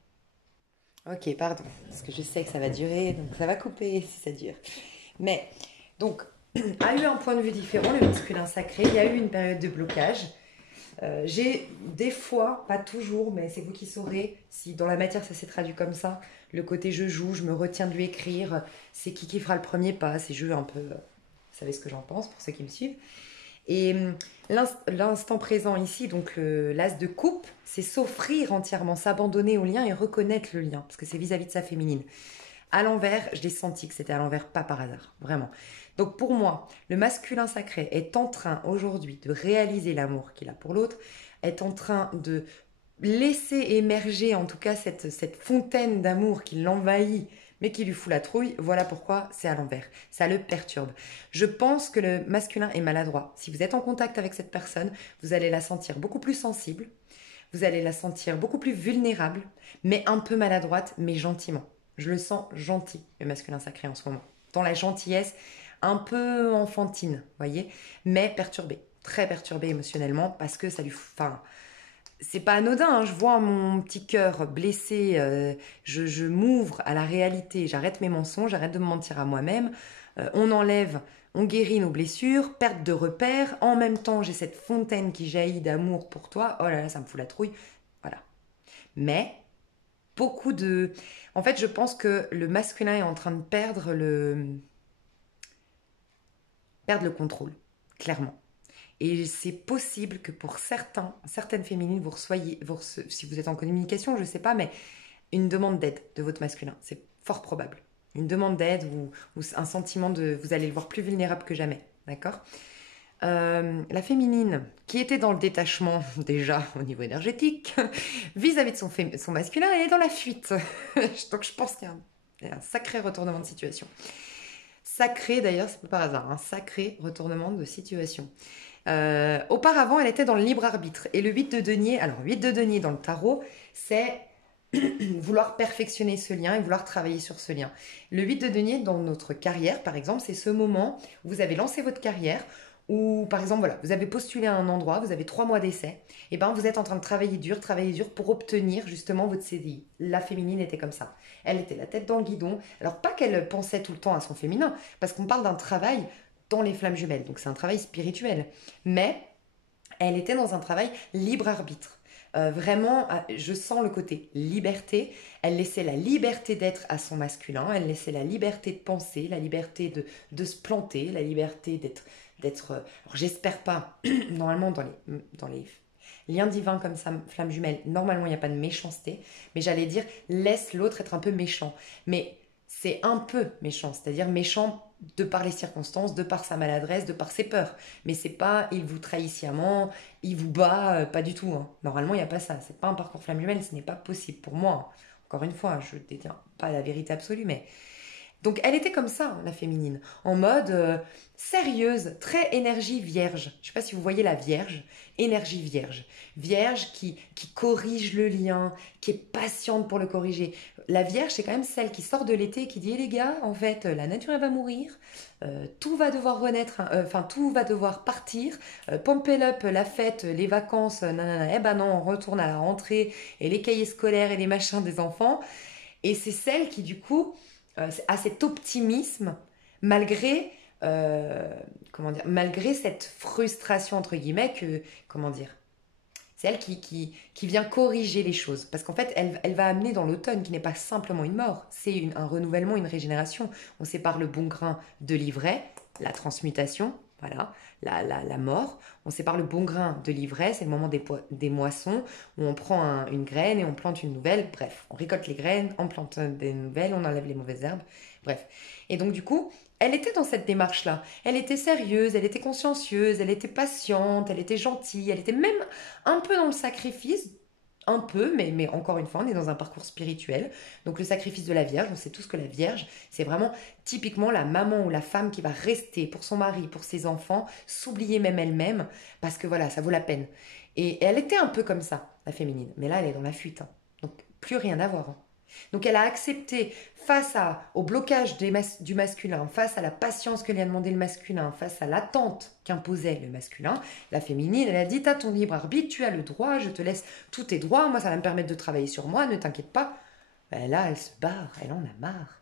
Ok, pardon, parce que je sais que ça va durer, donc ça va couper si ça dure. Mais, donc, a eu un point de vue différent, le masculin sacré, il y a eu une période de blocage. J'ai des fois, pas toujours, mais c'est vous qui saurez, si dans la matière ça s'est traduit comme ça, le côté je joue, je me retiens de lui écrire, c'est qui fera le premier pas, c'est je un peu, vous savez ce que j'en pense pour ceux qui me suivent. Et l'instant présent ici, donc l'as de coupe, c'est s'offrir entièrement, s'abandonner au lien et reconnaître le lien, parce que c'est vis-à-vis de sa féminine. À l'envers, je l'ai senti que c'était à l'envers, pas par hasard, vraiment. Donc pour moi, le masculin sacré est en train aujourd'hui de réaliser l'amour qu'il a pour l'autre, est en train de laisser émerger en tout cas cette fontaine d'amour qui l'envahit, mais qui lui fout la trouille. Voilà pourquoi c'est à l'envers. Ça le perturbe. Je pense que le masculin est maladroit. Si vous êtes en contact avec cette personne, vous allez la sentir beaucoup plus sensible, vous allez la sentir beaucoup plus vulnérable, mais un peu maladroite, mais gentiment. Je le sens gentil, le masculin sacré en ce moment. Dans la gentillesse, un peu enfantine, voyez, mais perturbé, très perturbé émotionnellement parce que ça lui... Enfin, c'est pas anodin, hein, je vois mon petit cœur blessé, je m'ouvre à la réalité, j'arrête mes mensonges, j'arrête de me mentir à moi-même, on enlève, on guérit nos blessures, perte de repères, en même temps j'ai cette fontaine qui jaillit d'amour pour toi, oh là là, ça me fout la trouille, voilà. Mais beaucoup de... En fait, je pense que le masculin est en train de perdre le contrôle, clairement. Et c'est possible que pour certaines féminines, si vous êtes en communication, je ne sais pas, mais une demande d'aide de votre masculin, c'est fort probable. Une demande d'aide ou un sentiment de... Vous allez le voir plus vulnérable que jamais, d'accord. La féminine, qui était dans le détachement déjà au niveau énergétique, vis-à-vis de son masculin, elle est dans la fuite. Donc je pense qu'il y a un sacré retournement de situation. Sacré d'ailleurs, c'est pas par hasard, un sacré retournement de situation. Auparavant, elle était dans le libre arbitre. Et le 8 de denier, alors 8 de denier dans le tarot, c'est vouloir perfectionner ce lien et vouloir travailler sur ce lien. Le 8 de denier dans notre carrière, par exemple, c'est ce moment où vous avez lancé votre carrière, ou par exemple, voilà, vous avez postulé à un endroit, vous avez 3 mois d'essai, et ben vous êtes en train de travailler dur pour obtenir justement votre CDI. La féminine était comme ça. Elle était la tête dans le guidon. Alors pas qu'elle pensait tout le temps à son féminin, parce qu'on parle d'un travail dans les flammes jumelles, donc c'est un travail spirituel. Mais elle était dans un travail libre arbitre. Vraiment, je sens le côté liberté. Elle laissait la liberté d'être à son masculin, elle laissait la liberté de penser, la liberté de se planter, la liberté d'être alors j'espère pas, normalement dans les liens divins comme ça, flamme jumelle, normalement il n'y a pas de méchanceté, mais j'allais dire laisse l'autre être un peu méchant. Mais c'est un peu méchant, c'est-à-dire méchant de par les circonstances, de par sa maladresse, de par ses peurs. Mais c'est pas il vous trahit sciemment, il vous bat, pas du tout, hein. Normalement, il n'y a pas ça. C'est pas un parcours flamme jumelle, ce n'est pas possible pour moi, hein. Encore une fois, je ne détiens pas la vérité absolue, mais donc elle était comme ça, la féminine, en mode sérieuse, très énergie vierge. Je ne sais pas si vous voyez la vierge, énergie vierge. Vierge qui corrige le lien, qui est patiente pour le corriger. La vierge, c'est quand même celle qui sort de l'été et qui dit, eh les gars, en fait, la nature, elle va mourir, tout va devoir renaître, enfin, tout va devoir partir, pump it up, la fête, les vacances, nanana, eh ben non, on retourne à la rentrée et les cahiers scolaires et les machins des enfants. Et c'est celle qui, du coup, à cet optimisme malgré malgré cette frustration entre guillemets que comment dire c'est elle qui vient corriger les choses parce qu'en fait elle va amener dans l'automne qui n'est pas simplement une mort, c'est un renouvellement, une régénération. On sépare le bon grain de l'ivraie, la transmutation, voilà, la mort. On sépare le bon grain de l'ivraie, c'est le moment des moissons, où on prend une graine et on plante une nouvelle. Bref, on récolte les graines, on plante des nouvelles, on enlève les mauvaises herbes. Bref. Et donc du coup, elle était dans cette démarche-là. Elle était sérieuse, elle était consciencieuse, elle était patiente, elle était gentille, elle était même un peu dans le sacrifice. Un peu, mais encore une fois, on est dans un parcours spirituel. Donc le sacrifice de la Vierge, on sait tous que la Vierge, c'est vraiment typiquement la maman ou la femme qui va rester pour son mari, pour ses enfants, s'oublier même elle-même, parce que voilà, ça vaut la peine. Et elle était un peu comme ça, la féminine. Mais là, elle est dans la fuite, hein. Donc plus rien à voir, hein. Donc elle a accepté au blocage du masculin, face à la patience que lui a demandé le masculin, face à l'attente qu'imposait le masculin, la féminine, elle a dit, t'as ton libre arbitre, tu as le droit, je te laisse tous tes droits, moi ça va me permettre de travailler sur moi, ne t'inquiète pas. Ben là, elle se barre, elle en a marre.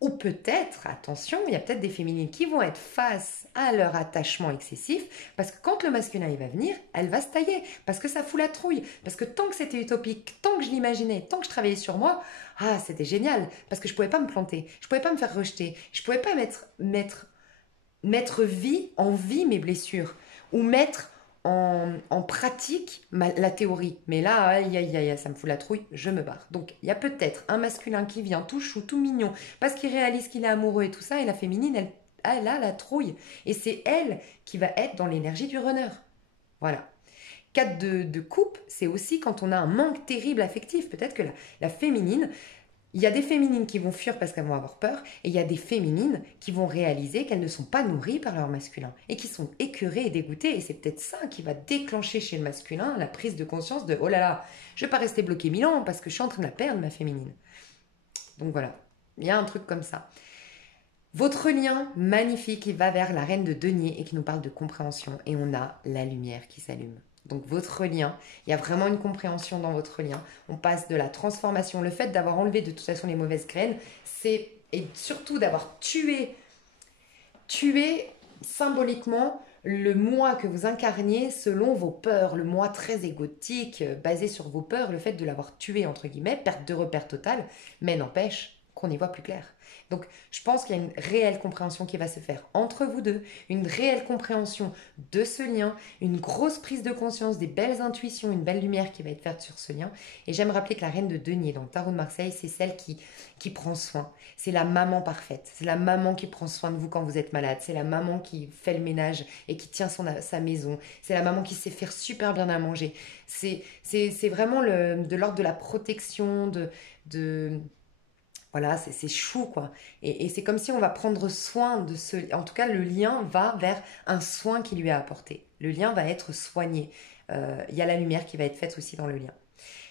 Ou peut-être, attention, il y a peut-être des féminines qui vont être face à leur attachement excessif, parce que quand le masculin il va venir, elle va se tailler, parce que ça fout la trouille, parce que tant que c'était utopique, tant que je l'imaginais, tant que je travaillais sur moi, ah c'était génial, parce que je pouvais pas me planter, je pouvais pas me faire rejeter, je pouvais pas mettre en vie mes blessures, ou mettre en pratique la théorie. Mais là, aïe, aïe, aïe, ça me fout la trouille, je me barre. Donc, il y a peut-être un masculin qui vient tout chou, tout mignon, parce qu'il réalise qu'il est amoureux et tout ça, et la féminine, elle a la trouille. Et c'est elle qui va être dans l'énergie du runner. Voilà. 4 de coupe, c'est aussi quand on a un manque terrible affectif. Peut-être que la féminine, Il y a des féminines qui vont fuir parce qu'elles vont avoir peur, et il y a des féminines qui vont réaliser qu'elles ne sont pas nourries par leur masculin et qui sont écœurées et dégoûtées. Et c'est peut-être ça qui va déclencher chez le masculin la prise de conscience de oh là là, je vais pas rester bloquée 1000 ans parce que je suis en train de la perdre, ma féminine. Donc voilà, il y a un truc comme ça. Votre lien magnifique, il va vers la reine de denier et qui nous parle de compréhension. Et on a la lumière qui s'allume. Donc votre lien, il y a vraiment une compréhension dans votre lien. On passe de la transformation. Le fait d'avoir enlevé de toute façon les mauvaises graines, c'est et surtout d'avoir tué symboliquement le moi que vous incarniez selon vos peurs, le moi très égotique, basé sur vos peurs, le fait de l'avoir tué, entre guillemets, perte de repère totale, mais n'empêche qu'on y voit plus clair. Donc je pense qu'il y a une réelle compréhension qui va se faire entre vous deux, une réelle compréhension de ce lien, une grosse prise de conscience, des belles intuitions, une belle lumière qui va être faite sur ce lien. Et j'aime rappeler que la reine de denier dans le tarot de Marseille, c'est celle qui prend soin. C'est la maman parfaite. C'est la maman qui prend soin de vous quand vous êtes malade. C'est la maman qui fait le ménage et qui tient sa maison. C'est la maman qui sait faire super bien à manger. C'est vraiment de l'ordre de la protection, de voilà, c'est chou, quoi. Et c'est comme si on va prendre soin de ce... En tout cas, le lien va vers un soin qui lui a apporté. Le lien va être soigné. Il y a la lumière qui va être faite aussi dans le lien.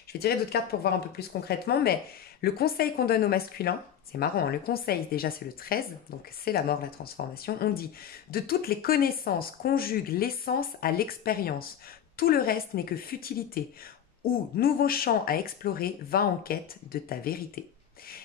Je vais tirer d'autres cartes pour voir un peu plus concrètement, mais le conseil qu'on donne au masculin, c'est marrant, hein, le conseil, déjà, c'est le 13, donc c'est la mort, la transformation. On dit, de toutes les connaissances conjugue l'essence à l'expérience. Tout le reste n'est que futilité. Ou nouveau champ à explorer, va en quête de ta vérité.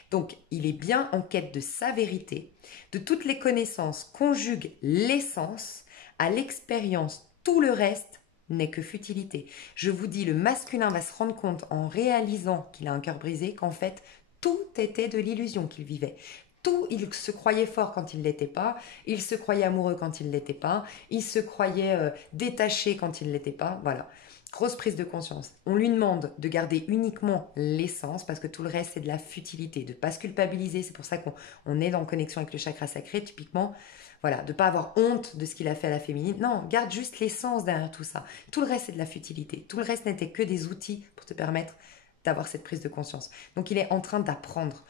Donc, il est bien en quête de sa vérité. De toutes les connaissances conjugue l'essence à l'expérience. Tout le reste n'est que futilité. Je vous dis, le masculin va se rendre compte en réalisant qu'il a un cœur brisé qu'en fait, tout était de l'illusion qu'il vivait. Tout, il se croyait fort quand il ne l'était pas, il se croyait amoureux quand il ne l'était pas, il se croyait détaché quand il ne l'était pas, voilà. Grosse prise de conscience. On lui demande de garder uniquement l'essence parce que tout le reste c'est de la futilité, de ne pas se culpabiliser. C'est pour ça qu'on est en connexion avec le chakra sacré, typiquement. Voilà, de ne pas avoir honte de ce qu'il a fait à la féminine. Non, garde juste l'essence derrière tout ça. Tout le reste c'est de la futilité. Tout le reste n'était que des outils pour te permettre d'avoir cette prise de conscience. Donc il est en train d'apprendre.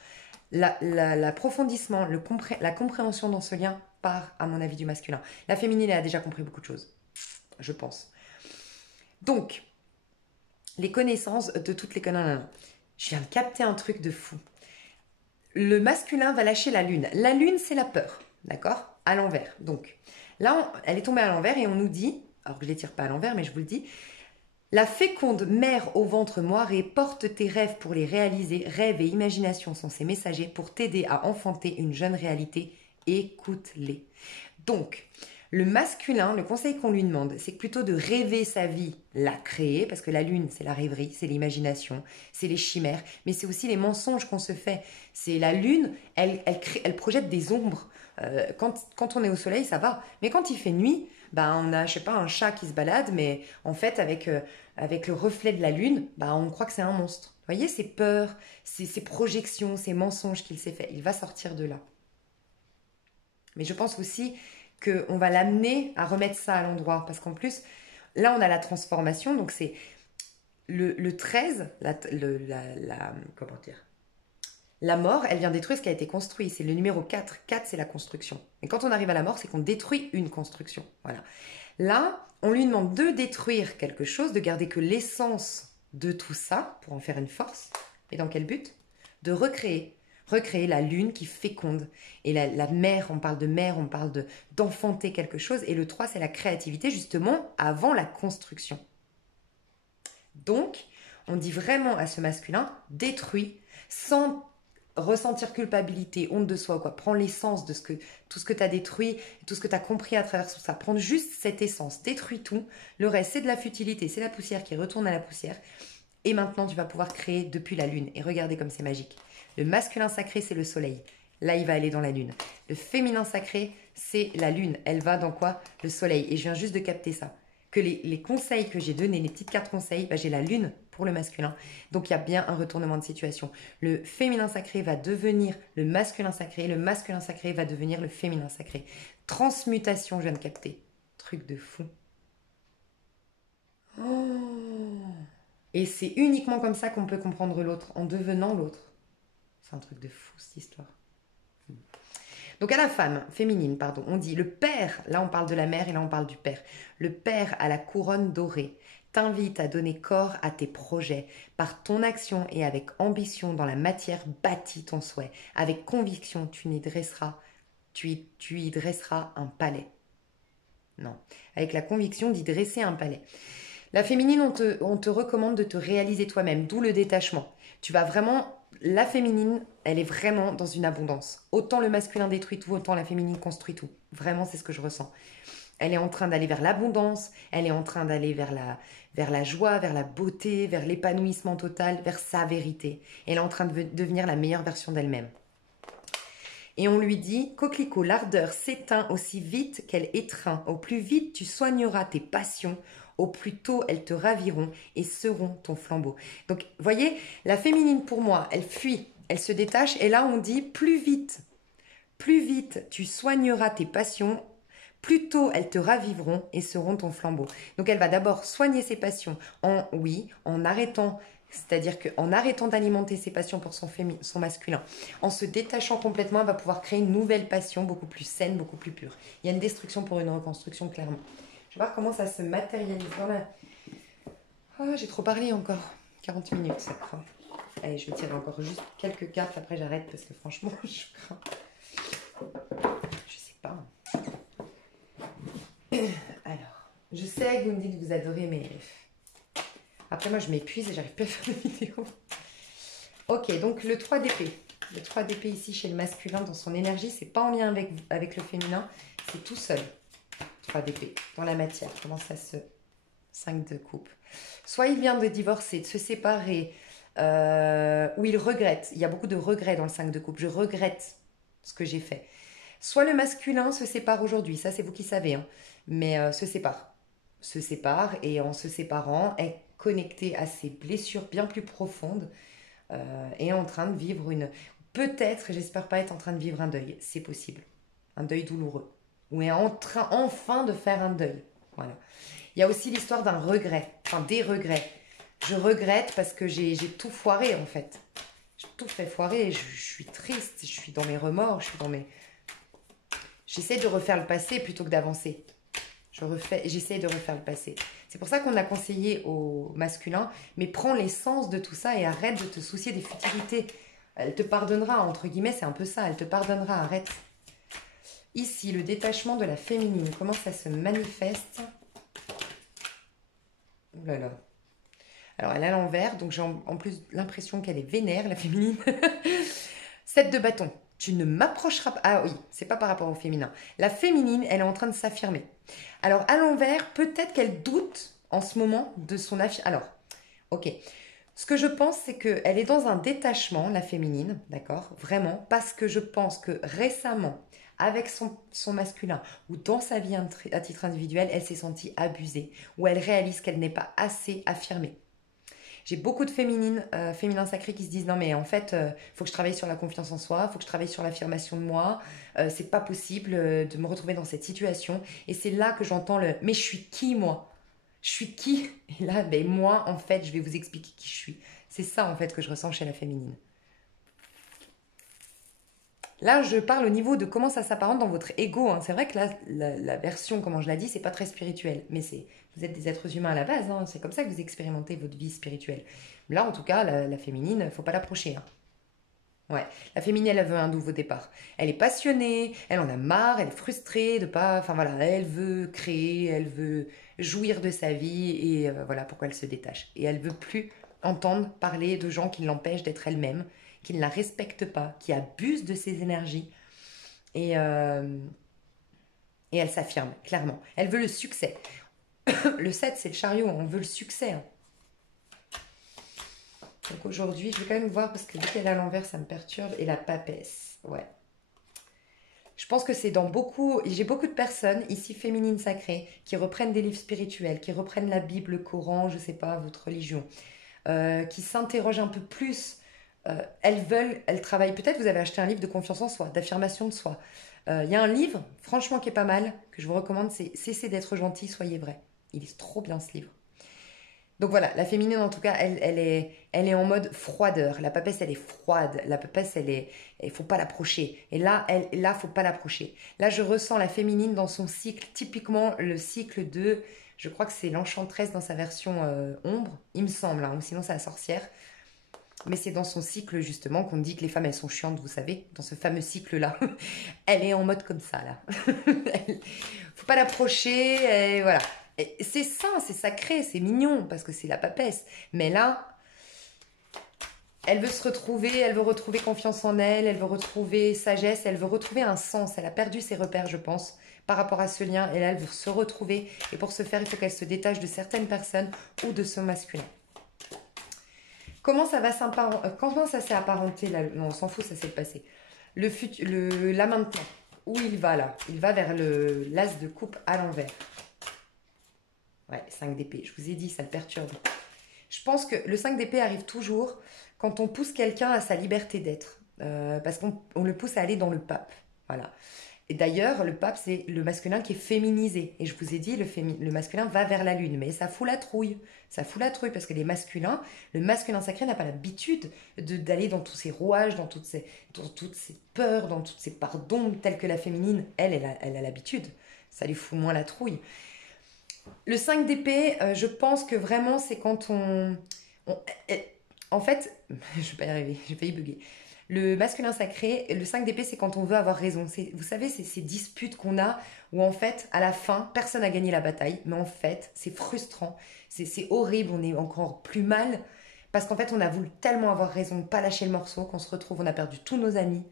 L'approfondissement, la compréhension dans ce lien part, à mon avis, du masculin. La féminine, elle a déjà compris beaucoup de choses, je pense. Donc, les connaissances de toutes les connaissances. Je viens de capter un truc de fou. Le masculin va lâcher la lune. La lune, c'est la peur, d'accord? À l'envers. Donc, là, elle est tombée à l'envers et on nous dit, alors que je ne les tire pas à l'envers, mais je vous le dis, la féconde mère au ventre moiré porte tes rêves pour les réaliser. Rêves et imagination sont ses messagers pour t'aider à enfanter une jeune réalité. Écoute-les. Donc, le masculin, le conseil qu'on lui demande, c'est plutôt de rêver sa vie, la créer, parce que la lune, c'est la rêverie, c'est l'imagination, c'est les chimères, mais c'est aussi les mensonges qu'on se fait. C'est la lune, elle projette des ombres. Quand on est au soleil, ça va. Mais quand il fait nuit, bah, on a, je sais pas, un chat qui se balade, mais en fait, avec le reflet de la lune, bah, on croit que c'est un monstre. Vous voyez, ces peurs, ces projections, ces mensonges qu'il s'est fait, il va sortir de là. Mais je pense aussi qu'on va l'amener à remettre ça à l'endroit. Parce qu'en plus, là, on a la transformation. Donc, c'est le 13, comment dire, la mort, elle vient détruire ce qui a été construit. C'est le numéro 4. 4, c'est la construction. Et quand on arrive à la mort, c'est qu'on détruit une construction. Voilà. Là, on lui demande de détruire quelque chose, de garder que l'essence de tout ça pour en faire une force. Et dans quel but? De recréer la lune qui féconde. Et la mère, on parle de mère, on parle d'enfanter quelque chose. Et le 3, c'est la créativité, justement, avant la construction. Donc, on dit vraiment à ce masculin, détruis, sans ressentir culpabilité, honte de soi, quoi. Prends l'essence de tout ce que tu as détruit, tout ce que tu as compris à travers tout ça. Prends juste cette essence, détruis tout. Le reste, c'est de la futilité, c'est la poussière qui retourne à la poussière. Et maintenant, tu vas pouvoir créer depuis la lune. Et regardez comme c'est magique. Le masculin sacré, c'est le soleil. Là, il va aller dans la lune. Le féminin sacré, c'est la lune. Elle va dans quoi? Le soleil. Et je viens juste de capter ça. Que les conseils que j'ai donnés, les petites cartes conseils, bah, j'ai la lune pour le masculin. Donc, il y a bien un retournement de situation. Le féminin sacré va devenir le masculin sacré. Le masculin sacré va devenir le féminin sacré. Transmutation, je viens de capter. Truc de fou. Oh. Et c'est uniquement comme ça qu'on peut comprendre l'autre, en devenant l'autre. C'est un truc de fou, cette histoire. Donc à la femme, féminine, pardon, on dit le père, là on parle de la mère et là on parle du père. Le père à la couronne dorée t'invite à donner corps à tes projets. Par ton action et avec ambition dans la matière, bâtis ton souhait. Avec conviction, tu y dresseras un palais. Non, avec la conviction d'y dresser un palais. La féminine, on te recommande de te réaliser toi-même, d'où le détachement. Tu vas vraiment... La féminine, elle est vraiment dans une abondance. Autant le masculin détruit tout, autant la féminine construit tout. Vraiment, c'est ce que je ressens. Elle est en train d'aller vers l'abondance, elle est en train d'aller vers la joie, vers la beauté, vers l'épanouissement total, vers sa vérité. Elle est en train de devenir la meilleure version d'elle-même. Et on lui dit, coquelicot, l'ardeur s'éteint aussi vite qu'elle étreint. Au plus vite tu soigneras tes passions, au plus tôt elles te raviront et seront ton flambeau. Donc, voyez, la féminine pour moi, elle fuit, elle se détache. Et là, on dit, plus vite tu soigneras tes passions, plus tôt elles te raviveront et seront ton flambeau. Donc, elle va d'abord soigner ses passions en arrêtant... C'est-à-dire qu'en arrêtant d'alimenter ses passions pour son masculin, en se détachant complètement, elle va pouvoir créer une nouvelle passion beaucoup plus saine, beaucoup plus pure. Il y a une destruction pour une reconstruction, clairement. Je vais voir comment ça se matérialise dans la... Oh, j'ai trop parlé encore. 40 minutes, ça craint. Allez, je vais tirer encore juste quelques cartes, après j'arrête parce que franchement, je crains. Je sais pas. Alors, je sais que vous me dites que vous adorez mes... Après, moi, je m'épuise et j'arrive plus à faire de vidéos. Ok, donc le 3 d'épée. Le 3 d'épée ici chez le masculin, dans son énergie, c'est pas en lien avec le féminin, c'est tout seul. 3 d'épée, dans la matière. Comment ça se... 5 de coupe. Soit il vient de divorcer, de se séparer, ou il regrette. Il y a beaucoup de regrets dans le 5 de coupe. Je regrette ce que j'ai fait. Soit le masculin se sépare aujourd'hui, ça c'est vous qui savez, hein, mais se sépare et en se séparant est connecté à ses blessures bien plus profondes et est en train de vivre peut-être, j'espère pas être en train de vivre un deuil, c'est possible, un deuil douloureux, ou est en train enfin de faire un deuil, voilà. Il y a aussi l'histoire d'un regret, enfin des regrets. Je regrette parce que j'ai tout foiré en fait, j'ai tout fait foirer, je suis triste, je suis dans mes remords, j'essaie de refaire le passé plutôt que d'avancer. J'essaie de refaire le passé. C'est pour ça qu'on a conseillé au masculin, mais prends l'essence de tout ça et arrête de te soucier des futilités. Elle te pardonnera, entre guillemets, c'est un peu ça, elle te pardonnera, arrête. Ici, le détachement de la féminine, comment ça se manifeste? Ouh là là. Alors, elle est à l'envers, donc j'ai en plus l'impression qu'elle est vénère, la féminine. 7 de bâton. Tu ne m'approcheras pas... Ah oui, c'est pas par rapport au féminin. La féminine, elle est en train de s'affirmer. Alors, à l'envers, peut-être qu'elle doute en ce moment de son affirmation. Alors, ok. Ce que je pense, c'est qu'elle est dans un détachement, la féminine, d'accord? Vraiment, parce que je pense que récemment, avec son masculin ou dans sa vie à titre individuel, elle s'est sentie abusée ou elle réalise qu'elle n'est pas assez affirmée. J'ai beaucoup de féminins sacrés qui se disent non mais en fait, faut que je travaille sur la confiance en soi, faut que je travaille sur l'affirmation de moi. C'est pas possible de me retrouver dans cette situation. Et c'est là que j'entends le mais je suis qui moi? Je suis qui? Et là, ben moi en fait, je vais vous expliquer qui je suis. C'est ça en fait que je ressens chez la féminine. Là, je parle au niveau de comment ça s'apparente dans votre ego, hein. C'est vrai que là, la version, comment je l'ai dit, c'est pas très spirituel. Mais vous êtes des êtres humains à la base, hein. C'est comme ça que vous expérimentez votre vie spirituelle. Là, en tout cas, la féminine, faut pas l'approcher, hein. Ouais, la féminine, elle veut un nouveau départ. Elle est passionnée, elle en a marre, elle est frustrée de pas... Enfin voilà, elle veut créer, elle veut jouir de sa vie et voilà pourquoi elle se détache. Et elle veut plus entendre parler de gens qui l'empêchent d'être elle-même, qui ne la respectent pas, qui abusent de ses énergies. Et, euh, et elle s'affirme, clairement. Elle veut le succès. Le 7, c'est le chariot, on veut le succès, hein. Donc aujourd'hui, je vais quand même voir parce que dès qu'elle est à l'envers, ça me perturbe. Et la papesse, ouais. Je pense que c'est dans beaucoup... J'ai beaucoup de personnes, ici féminines sacrées, qui reprennent des livres spirituels, qui reprennent la Bible, le Coran, je sais pas, votre religion, qui s'interrogent un peu plus. Elles travaillent... Peut-être vous avez acheté un livre de confiance en soi, d'affirmation de soi. Il y a un livre, franchement, qui est pas mal, que je vous recommande, c'est Cessez d'être gentil, soyez vrai. Il est trop bien ce livre. Donc voilà, la féminine en tout cas, elle est en mode froideur. La papesse, elle est froide. La papesse, il faut pas l'approcher. Et là, faut pas l'approcher. Là, je ressens la féminine dans son cycle, typiquement le cycle de, je crois que c'est l'enchanteresse dans sa version ombre, il me semble, hein, ou sinon c'est la sorcière. Mais c'est dans son cycle justement qu'on dit que les femmes, elles sont chiantes, vous savez, dans ce fameux cycle-là. Elle est en mode comme ça, là. Faut pas l'approcher, et voilà. C'est sain, c'est sacré, c'est mignon, parce que c'est la papesse. Mais là, elle veut se retrouver, elle veut retrouver confiance en elle, elle veut retrouver sagesse, elle veut retrouver un sens. Elle a perdu ses repères, je pense, par rapport à ce lien. Et là, elle veut se retrouver. Et pour ce faire, il faut qu'elle se détache de certaines personnes ou de son masculin. Comment ça s'est apparenté là? Non, on s'en fout, ça s'est passé. Là maintenant, où il va là? Il va vers l'as de coupe à l'envers. Ouais, 5 d'épée. Je vous ai dit, ça le perturbe. Je pense que le 5 d'épée arrive toujours quand on pousse quelqu'un à sa liberté d'être. Parce qu'on le pousse à aller dans le pape. Voilà. Et d'ailleurs, le pape, c'est le masculin qui est féminisé. Et je vous ai dit, le masculin va vers la lune. Mais ça fout la trouille. Ça fout la trouille parce que le masculin sacré n'a pas l'habitude d'aller dans tous ces rouages, dans toutes ces peurs, dans toutes ces pardons, telles que la féminine, elle a l'habitude. Ça lui fout moins la trouille. Le 5 d'épée, je pense que vraiment, c'est quand on- en fait, je vais pas y arriver, je vais failli bugger. Le masculin sacré, le 5 d'épée, c'est quand on veut avoir raison. Vous savez, c'est ces disputes qu'on a où en fait, à la fin, personne n'a gagné la bataille. Mais en fait, c'est frustrant, c'est horrible, on est encore plus mal. Parce qu'en fait, on a voulu tellement avoir raison, pas lâcher le morceau, qu'on se retrouve, on a perdu tous nos amis.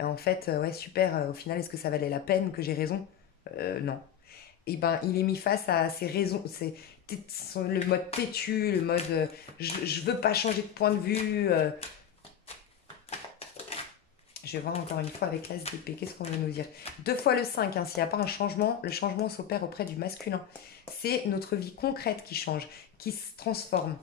Et en fait, ouais, super, au final, est-ce que ça valait la peine que j'ai raison? Non. Et ben, il est mis face à ses raisons, le mode têtu, le mode je veux pas changer de point de vue. Je vais voir encore une fois avec l'as d'épée, qu'est-ce qu'on veut nous dire? Deux fois le 5, hein, s'il n'y a pas un changement, le changement s'opère auprès du masculin. C'est notre vie concrète qui change, qui se transforme.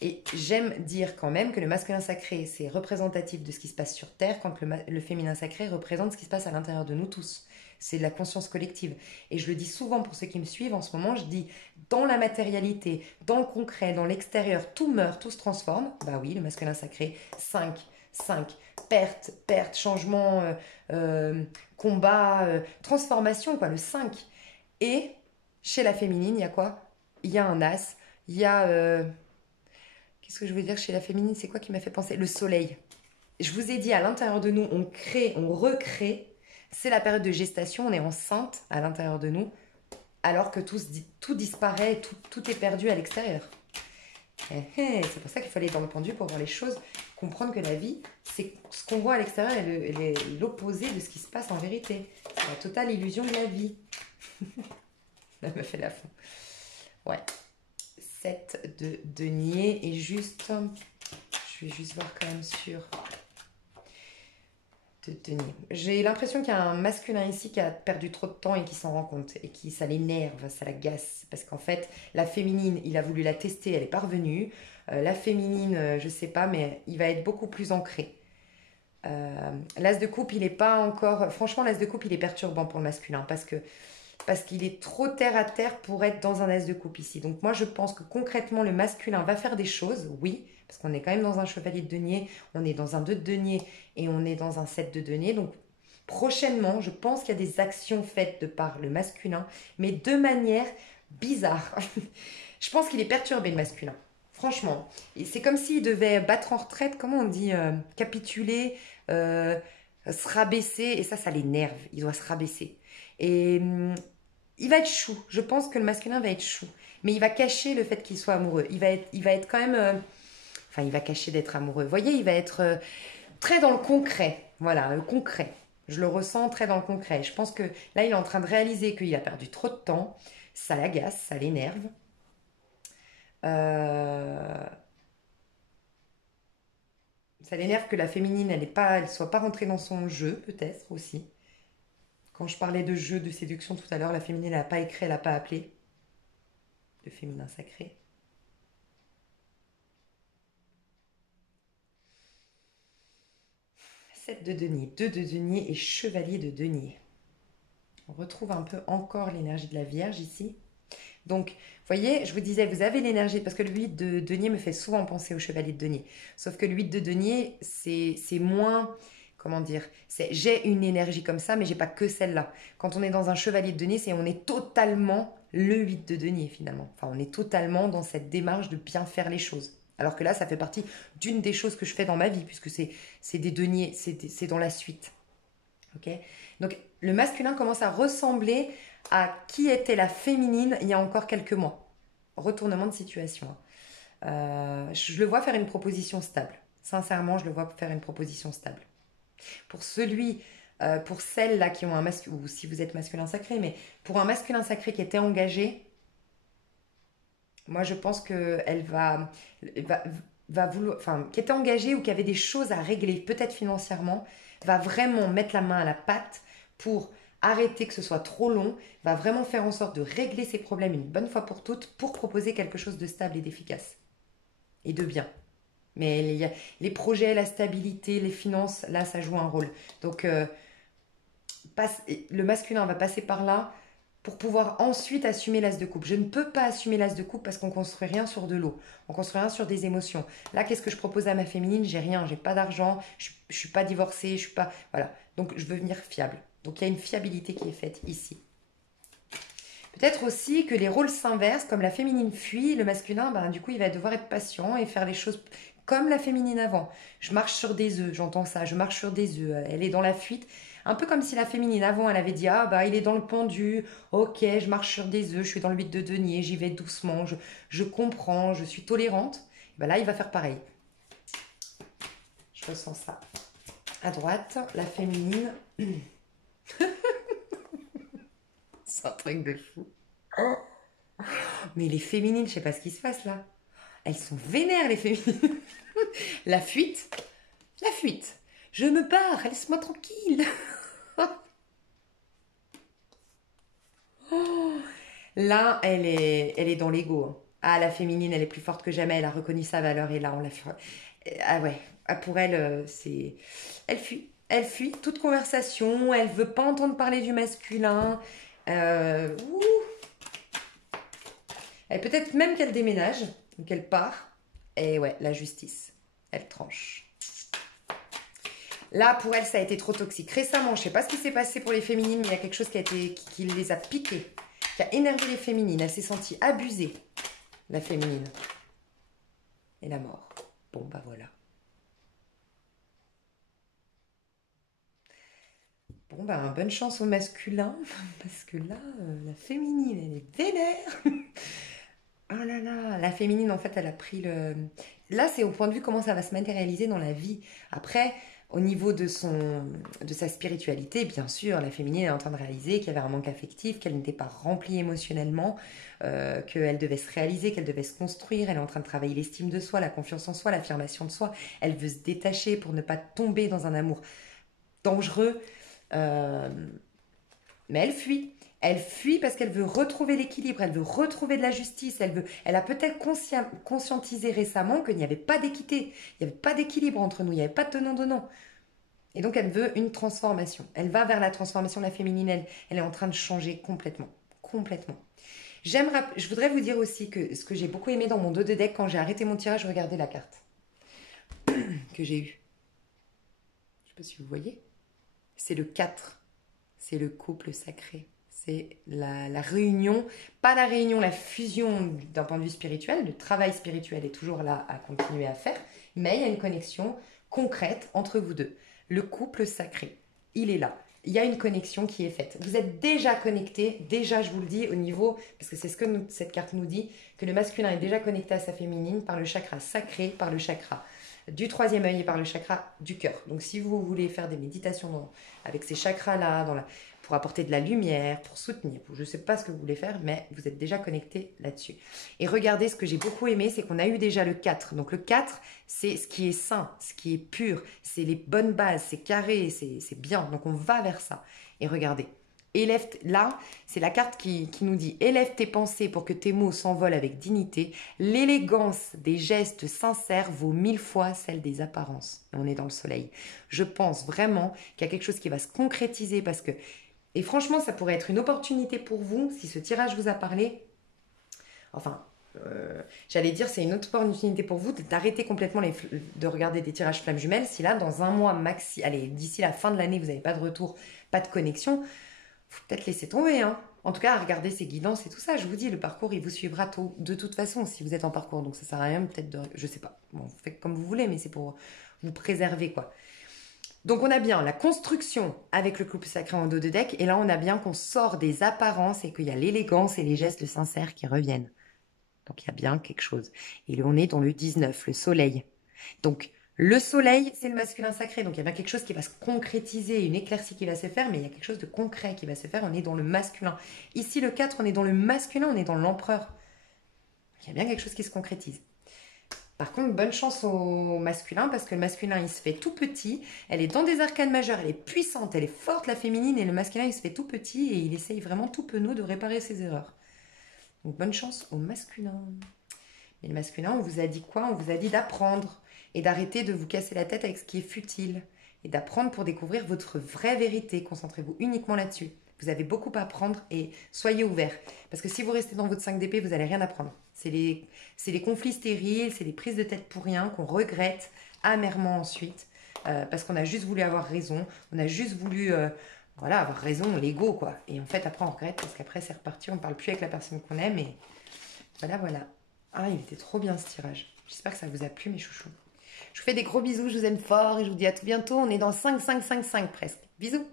Et j'aime dire quand même que le masculin sacré, c'est représentatif de ce qui se passe sur Terre, quand le féminin sacré représente ce qui se passe à l'intérieur de nous tous. C'est de la conscience collective. Et je le dis souvent pour ceux qui me suivent en ce moment, je dis dans la matérialité, dans le concret, dans l'extérieur, tout meurt, tout se transforme. Bah oui, le masculin sacré, 5, 5, perte, perte, changement, combat, transformation, quoi, le 5. Et chez la féminine, il y a quoi? Il y a un as, il y a... qu'est-ce que je veux dire chez la féminine? C'est quoi qui m'a fait penser? Le soleil. Je vous ai dit, à l'intérieur de nous, on crée, on recrée. C'est la période de gestation, on est enceinte à l'intérieur de nous, alors que tout disparaît, tout est perdu à l'extérieur. C'est pour ça qu'il faut aller dans le pendu pour voir les choses, comprendre que la vie, c'est ce qu'on voit à l'extérieur est l'opposé de ce qui se passe en vérité. C'est la totale illusion de la vie. Elle me fait la fond. Ouais. 7 de denier et juste, je vais juste voir quand même sur de denier. J'ai l'impression qu'il y a un masculin ici qui a perdu trop de temps et qui s'en rend compte et qui ça l'énerve, ça l'agace parce qu'en fait la féminine, il a voulu la tester, elle est parvenue. La féminine, je sais pas, mais il va être beaucoup plus ancré. L'as de coupe, il est pas encore. Franchement, l'as de coupe, il est perturbant pour le masculin parce qu'il est trop terre à terre pour être dans un as de coupe ici. Donc moi, je pense que concrètement, le masculin va faire des choses, oui, parce qu'on est quand même dans un chevalier de denier, on est dans un 2 de denier et on est dans un 7 de denier. Donc prochainement, je pense qu'il y a des actions faites de par le masculin, mais de manière bizarre. Je pense qu'il est perturbé, le masculin. Franchement, c'est comme s'il devait battre en retraite, comment on dit, capituler, se rabaisser, et ça l'énerve, il doit se rabaisser. Et il va être chou. Je pense que le masculin va être chou. Mais il va cacher le fait qu'il soit amoureux. Il va être quand même... enfin, il va cacher d'être amoureux. Vous voyez, il va être très dans le concret. Voilà, le concret. Je le ressens très dans le concret. Je pense que là, il est en train de réaliser qu'il a perdu trop de temps. Ça l'agace, ça l'énerve. Euh, Ça l'énerve que la féminine, elle soit pas rentrée dans son jeu, peut-être aussi. Quand je parlais de jeu de séduction tout à l'heure, la féminine n'a pas écrit, elle n'a pas appelé. Le féminin sacré. 7 de denier, 2 de denier et chevalier de denier. On retrouve un peu encore l'énergie de la Vierge ici. Donc, vous voyez, je vous disais, vous avez l'énergie, parce que le 8 de denier me fait souvent penser au chevalier de denier. Sauf que le 8 de denier, c'est moins, comment dire, j'ai une énergie comme ça, mais j'ai pas que celle-là. Quand on est dans un chevalier de denier, on est totalement le 8 de denier finalement. Enfin, on est totalement dans cette démarche de bien faire les choses. Alors que là, ça fait partie d'une des choses que je fais dans ma vie, puisque c'est des deniers, c'est dans la suite. Ok. Donc, le masculin commence à ressembler à qui était la féminine il y a encore quelques mois. Retournement de situation. Je le vois faire une proposition stable. Sincèrement, je le vois faire une proposition stable. Pour pour celles-là qui ont un masculin, ou si vous êtes masculin sacré, mais pour un masculin sacré qui était engagé, moi je pense qu'elle va, va vouloir, enfin, qui était engagé ou qui avait des choses à régler, peut-être financièrement, va vraiment mettre la main à la pâte pour arrêter que ce soit trop long, va vraiment faire en sorte de régler ses problèmes une bonne fois pour toutes pour proposer quelque chose de stable et d'efficace et de bien. Mais les projets, la stabilité, les finances, là, ça joue un rôle. Donc, le masculin va passer par là pour pouvoir ensuite assumer l'as de coupe. Je ne peux pas assumer l'as de coupe parce qu'on construit rien sur de l'eau. On construit rien sur des émotions. Là, qu'est-ce que je propose à ma féminine? J'ai rien, j'ai pas d'argent, je suis pas divorcée, je suis pas... Voilà. Donc, je veux venir fiable. Donc, il y a une fiabilité qui est faite ici. Peut-être aussi que les rôles s'inversent, comme la féminine fuit, le masculin, ben, du coup, il va devoir être patient et faire les choses comme la féminine avant. Je marche sur des œufs, j'entends ça, je marche sur des œufs, elle est dans la fuite. Un peu comme si la féminine avant, elle avait dit, ah bah il est dans le pendu, ok, je marche sur des œufs, je suis dans le 8 de denier, j'y vais doucement, je comprends, je suis tolérante. Et ben là, il va faire pareil. Je ressens ça. À droite, la féminine. C'est un truc de fou. Mais les féminines, je sais pas ce qui se passe là. Elles sont vénères, les féminines. La fuite. La fuite. Je me barre, laisse-moi tranquille. Là, elle est dans l'ego, hein. Ah, la féminine, elle est plus forte que jamais. Elle a reconnu sa valeur et là, on l'a fait. Ah ouais. Ah, pour elle, c'est. Elle fuit. Elle fuit toute conversation. Elle veut pas entendre parler du masculin. Ouh. Et peut-être même qu'elle déménage ou qu'elle part. Et ouais, la justice. Elle tranche. Là, pour elle, ça a été trop toxique. Récemment, je ne sais pas ce qui s'est passé pour les féminines, mais il y a quelque chose qui les a piquées, qui a énervé les féminines. Elle s'est sentie abusée, la féminine. Et la mort. Bon, bah voilà. Bon, bah bonne chance au masculin, parce que là, la féminine, elle est vénère. Oh là là, la féminine, en fait, elle a pris le... Là, c'est au point de vue comment ça va se matérialiser dans la vie. Après, au niveau de sa spiritualité, bien sûr, la féminine est en train de réaliser qu'il y avait un manque affectif, qu'elle n'était pas remplie émotionnellement, qu'elle devait se réaliser, qu'elle devait se construire. Elle est en train de travailler l'estime de soi, la confiance en soi, l'affirmation de soi. Elle veut se détacher pour ne pas tomber dans un amour dangereux. Euh, mais elle fuit. Elle fuit parce qu'elle veut retrouver l'équilibre, elle veut retrouver de la justice, elle a peut-être conscientisé récemment qu'il n'y avait pas d'équité, il n'y avait pas d'équilibre entre nous, il n'y avait pas de tenant-donnant. Et donc elle veut une transformation. Elle va vers la transformation de la féminine, elle est en train de changer complètement. Complètement. Je voudrais vous dire aussi que ce que j'ai beaucoup aimé dans mon dos de deck, quand j'ai arrêté mon tirage, je regardais la carte que j'ai eue. Je ne sais pas si vous voyez. C'est le 4. C'est le couple sacré. C'est la réunion, pas la réunion, la fusion d'un point de vue spirituel. Le travail spirituel est toujours là à continuer à faire, mais il y a une connexion concrète entre vous deux. Le couple sacré, il est là. Il y a une connexion qui est faite. Vous êtes déjà connectés, déjà je vous le dis au niveau, parce que c'est ce que cette carte nous dit, que le masculin est déjà connecté à sa féminine par le chakra sacré, par le chakra du troisième œil et par le chakra du cœur. Donc si vous voulez faire des méditations avec ces chakras-là, pour apporter de la lumière, pour soutenir, je ne sais pas ce que vous voulez faire, mais vous êtes déjà connecté là-dessus. Et regardez, ce que j'ai beaucoup aimé, c'est qu'on a eu déjà le 4. Donc le 4, c'est ce qui est sain, ce qui est pur, c'est les bonnes bases, c'est carré, c'est bien. Donc on va vers ça. Et regardez, là, c'est la carte qui nous dit « Élève tes pensées pour que tes mots s'envolent avec dignité. L'élégance des gestes sincères vaut 1000 fois celle des apparences. » On est dans le soleil. Je pense vraiment qu'il y a quelque chose qui va se concrétiser parce que... Et franchement, ça pourrait être une opportunité pour vous, si ce tirage vous a parlé, Enfin, j'allais dire, c'est une autre opportunité pour vous d'arrêter complètement de regarder des tirages flammes jumelles. Si là, dans un mois maxi, allez, d'ici la fin de l'année, vous n'avez pas de retour, pas de connexion, faut peut-être laisser tomber, hein. En tout cas, regardez ces guidances et tout ça. Je vous dis, le parcours, il vous suivra de toute façon si vous êtes en parcours. Donc ça sert à rien peut-être de... Je sais pas. Bon, vous faites comme vous voulez, mais c'est pour vous préserver, quoi. Donc on a bien la construction avec le couple sacré en dos de deck. Et là, on a bien qu'on sort des apparences et qu'il y a l'élégance et les gestes sincères qui reviennent. Donc il y a bien quelque chose. Et là, on est dans le 19, le soleil. Donc le soleil, c'est le masculin sacré. Donc il y a bien quelque chose qui va se concrétiser, une éclaircie qui va se faire, mais il y a quelque chose de concret qui va se faire. On est dans le masculin. Ici, le 4, on est dans le masculin, on est dans l'empereur. Il y a bien quelque chose qui se concrétise. Par contre, bonne chance au masculin, parce que le masculin, il se fait tout petit. Elle est dans des arcanes majeures, elle est puissante, elle est forte, la féminine, et le masculin, il se fait tout petit, et il essaye vraiment tout penaud de réparer ses erreurs. Donc bonne chance au masculin. Mais le masculin, on vous a dit quoi? On vous a dit d'apprendre et d'arrêter de vous casser la tête avec ce qui est futile et d'apprendre pour découvrir votre vraie vérité. Concentrez-vous uniquement là-dessus. Vous avez beaucoup à apprendre et soyez ouverts. Parce que si vous restez dans votre 5 d'épée, vous n'allez rien apprendre. C'est les conflits stériles, c'est les prises de tête pour rien qu'on regrette amèrement ensuite. Parce qu'on a juste voulu avoir raison. On a juste voulu voilà, avoir raison, l'ego, quoi. Et en fait, après, on regrette parce qu'après, c'est reparti. On ne parle plus avec la personne qu'on aime. Et voilà, voilà. Ah, il était trop bien ce tirage. J'espère que ça vous a plu, mes chouchous. Je vous fais des gros bisous, je vous aime fort et je vous dis à tout bientôt. On est dans 5, 5, 5, 5 presque. Bisous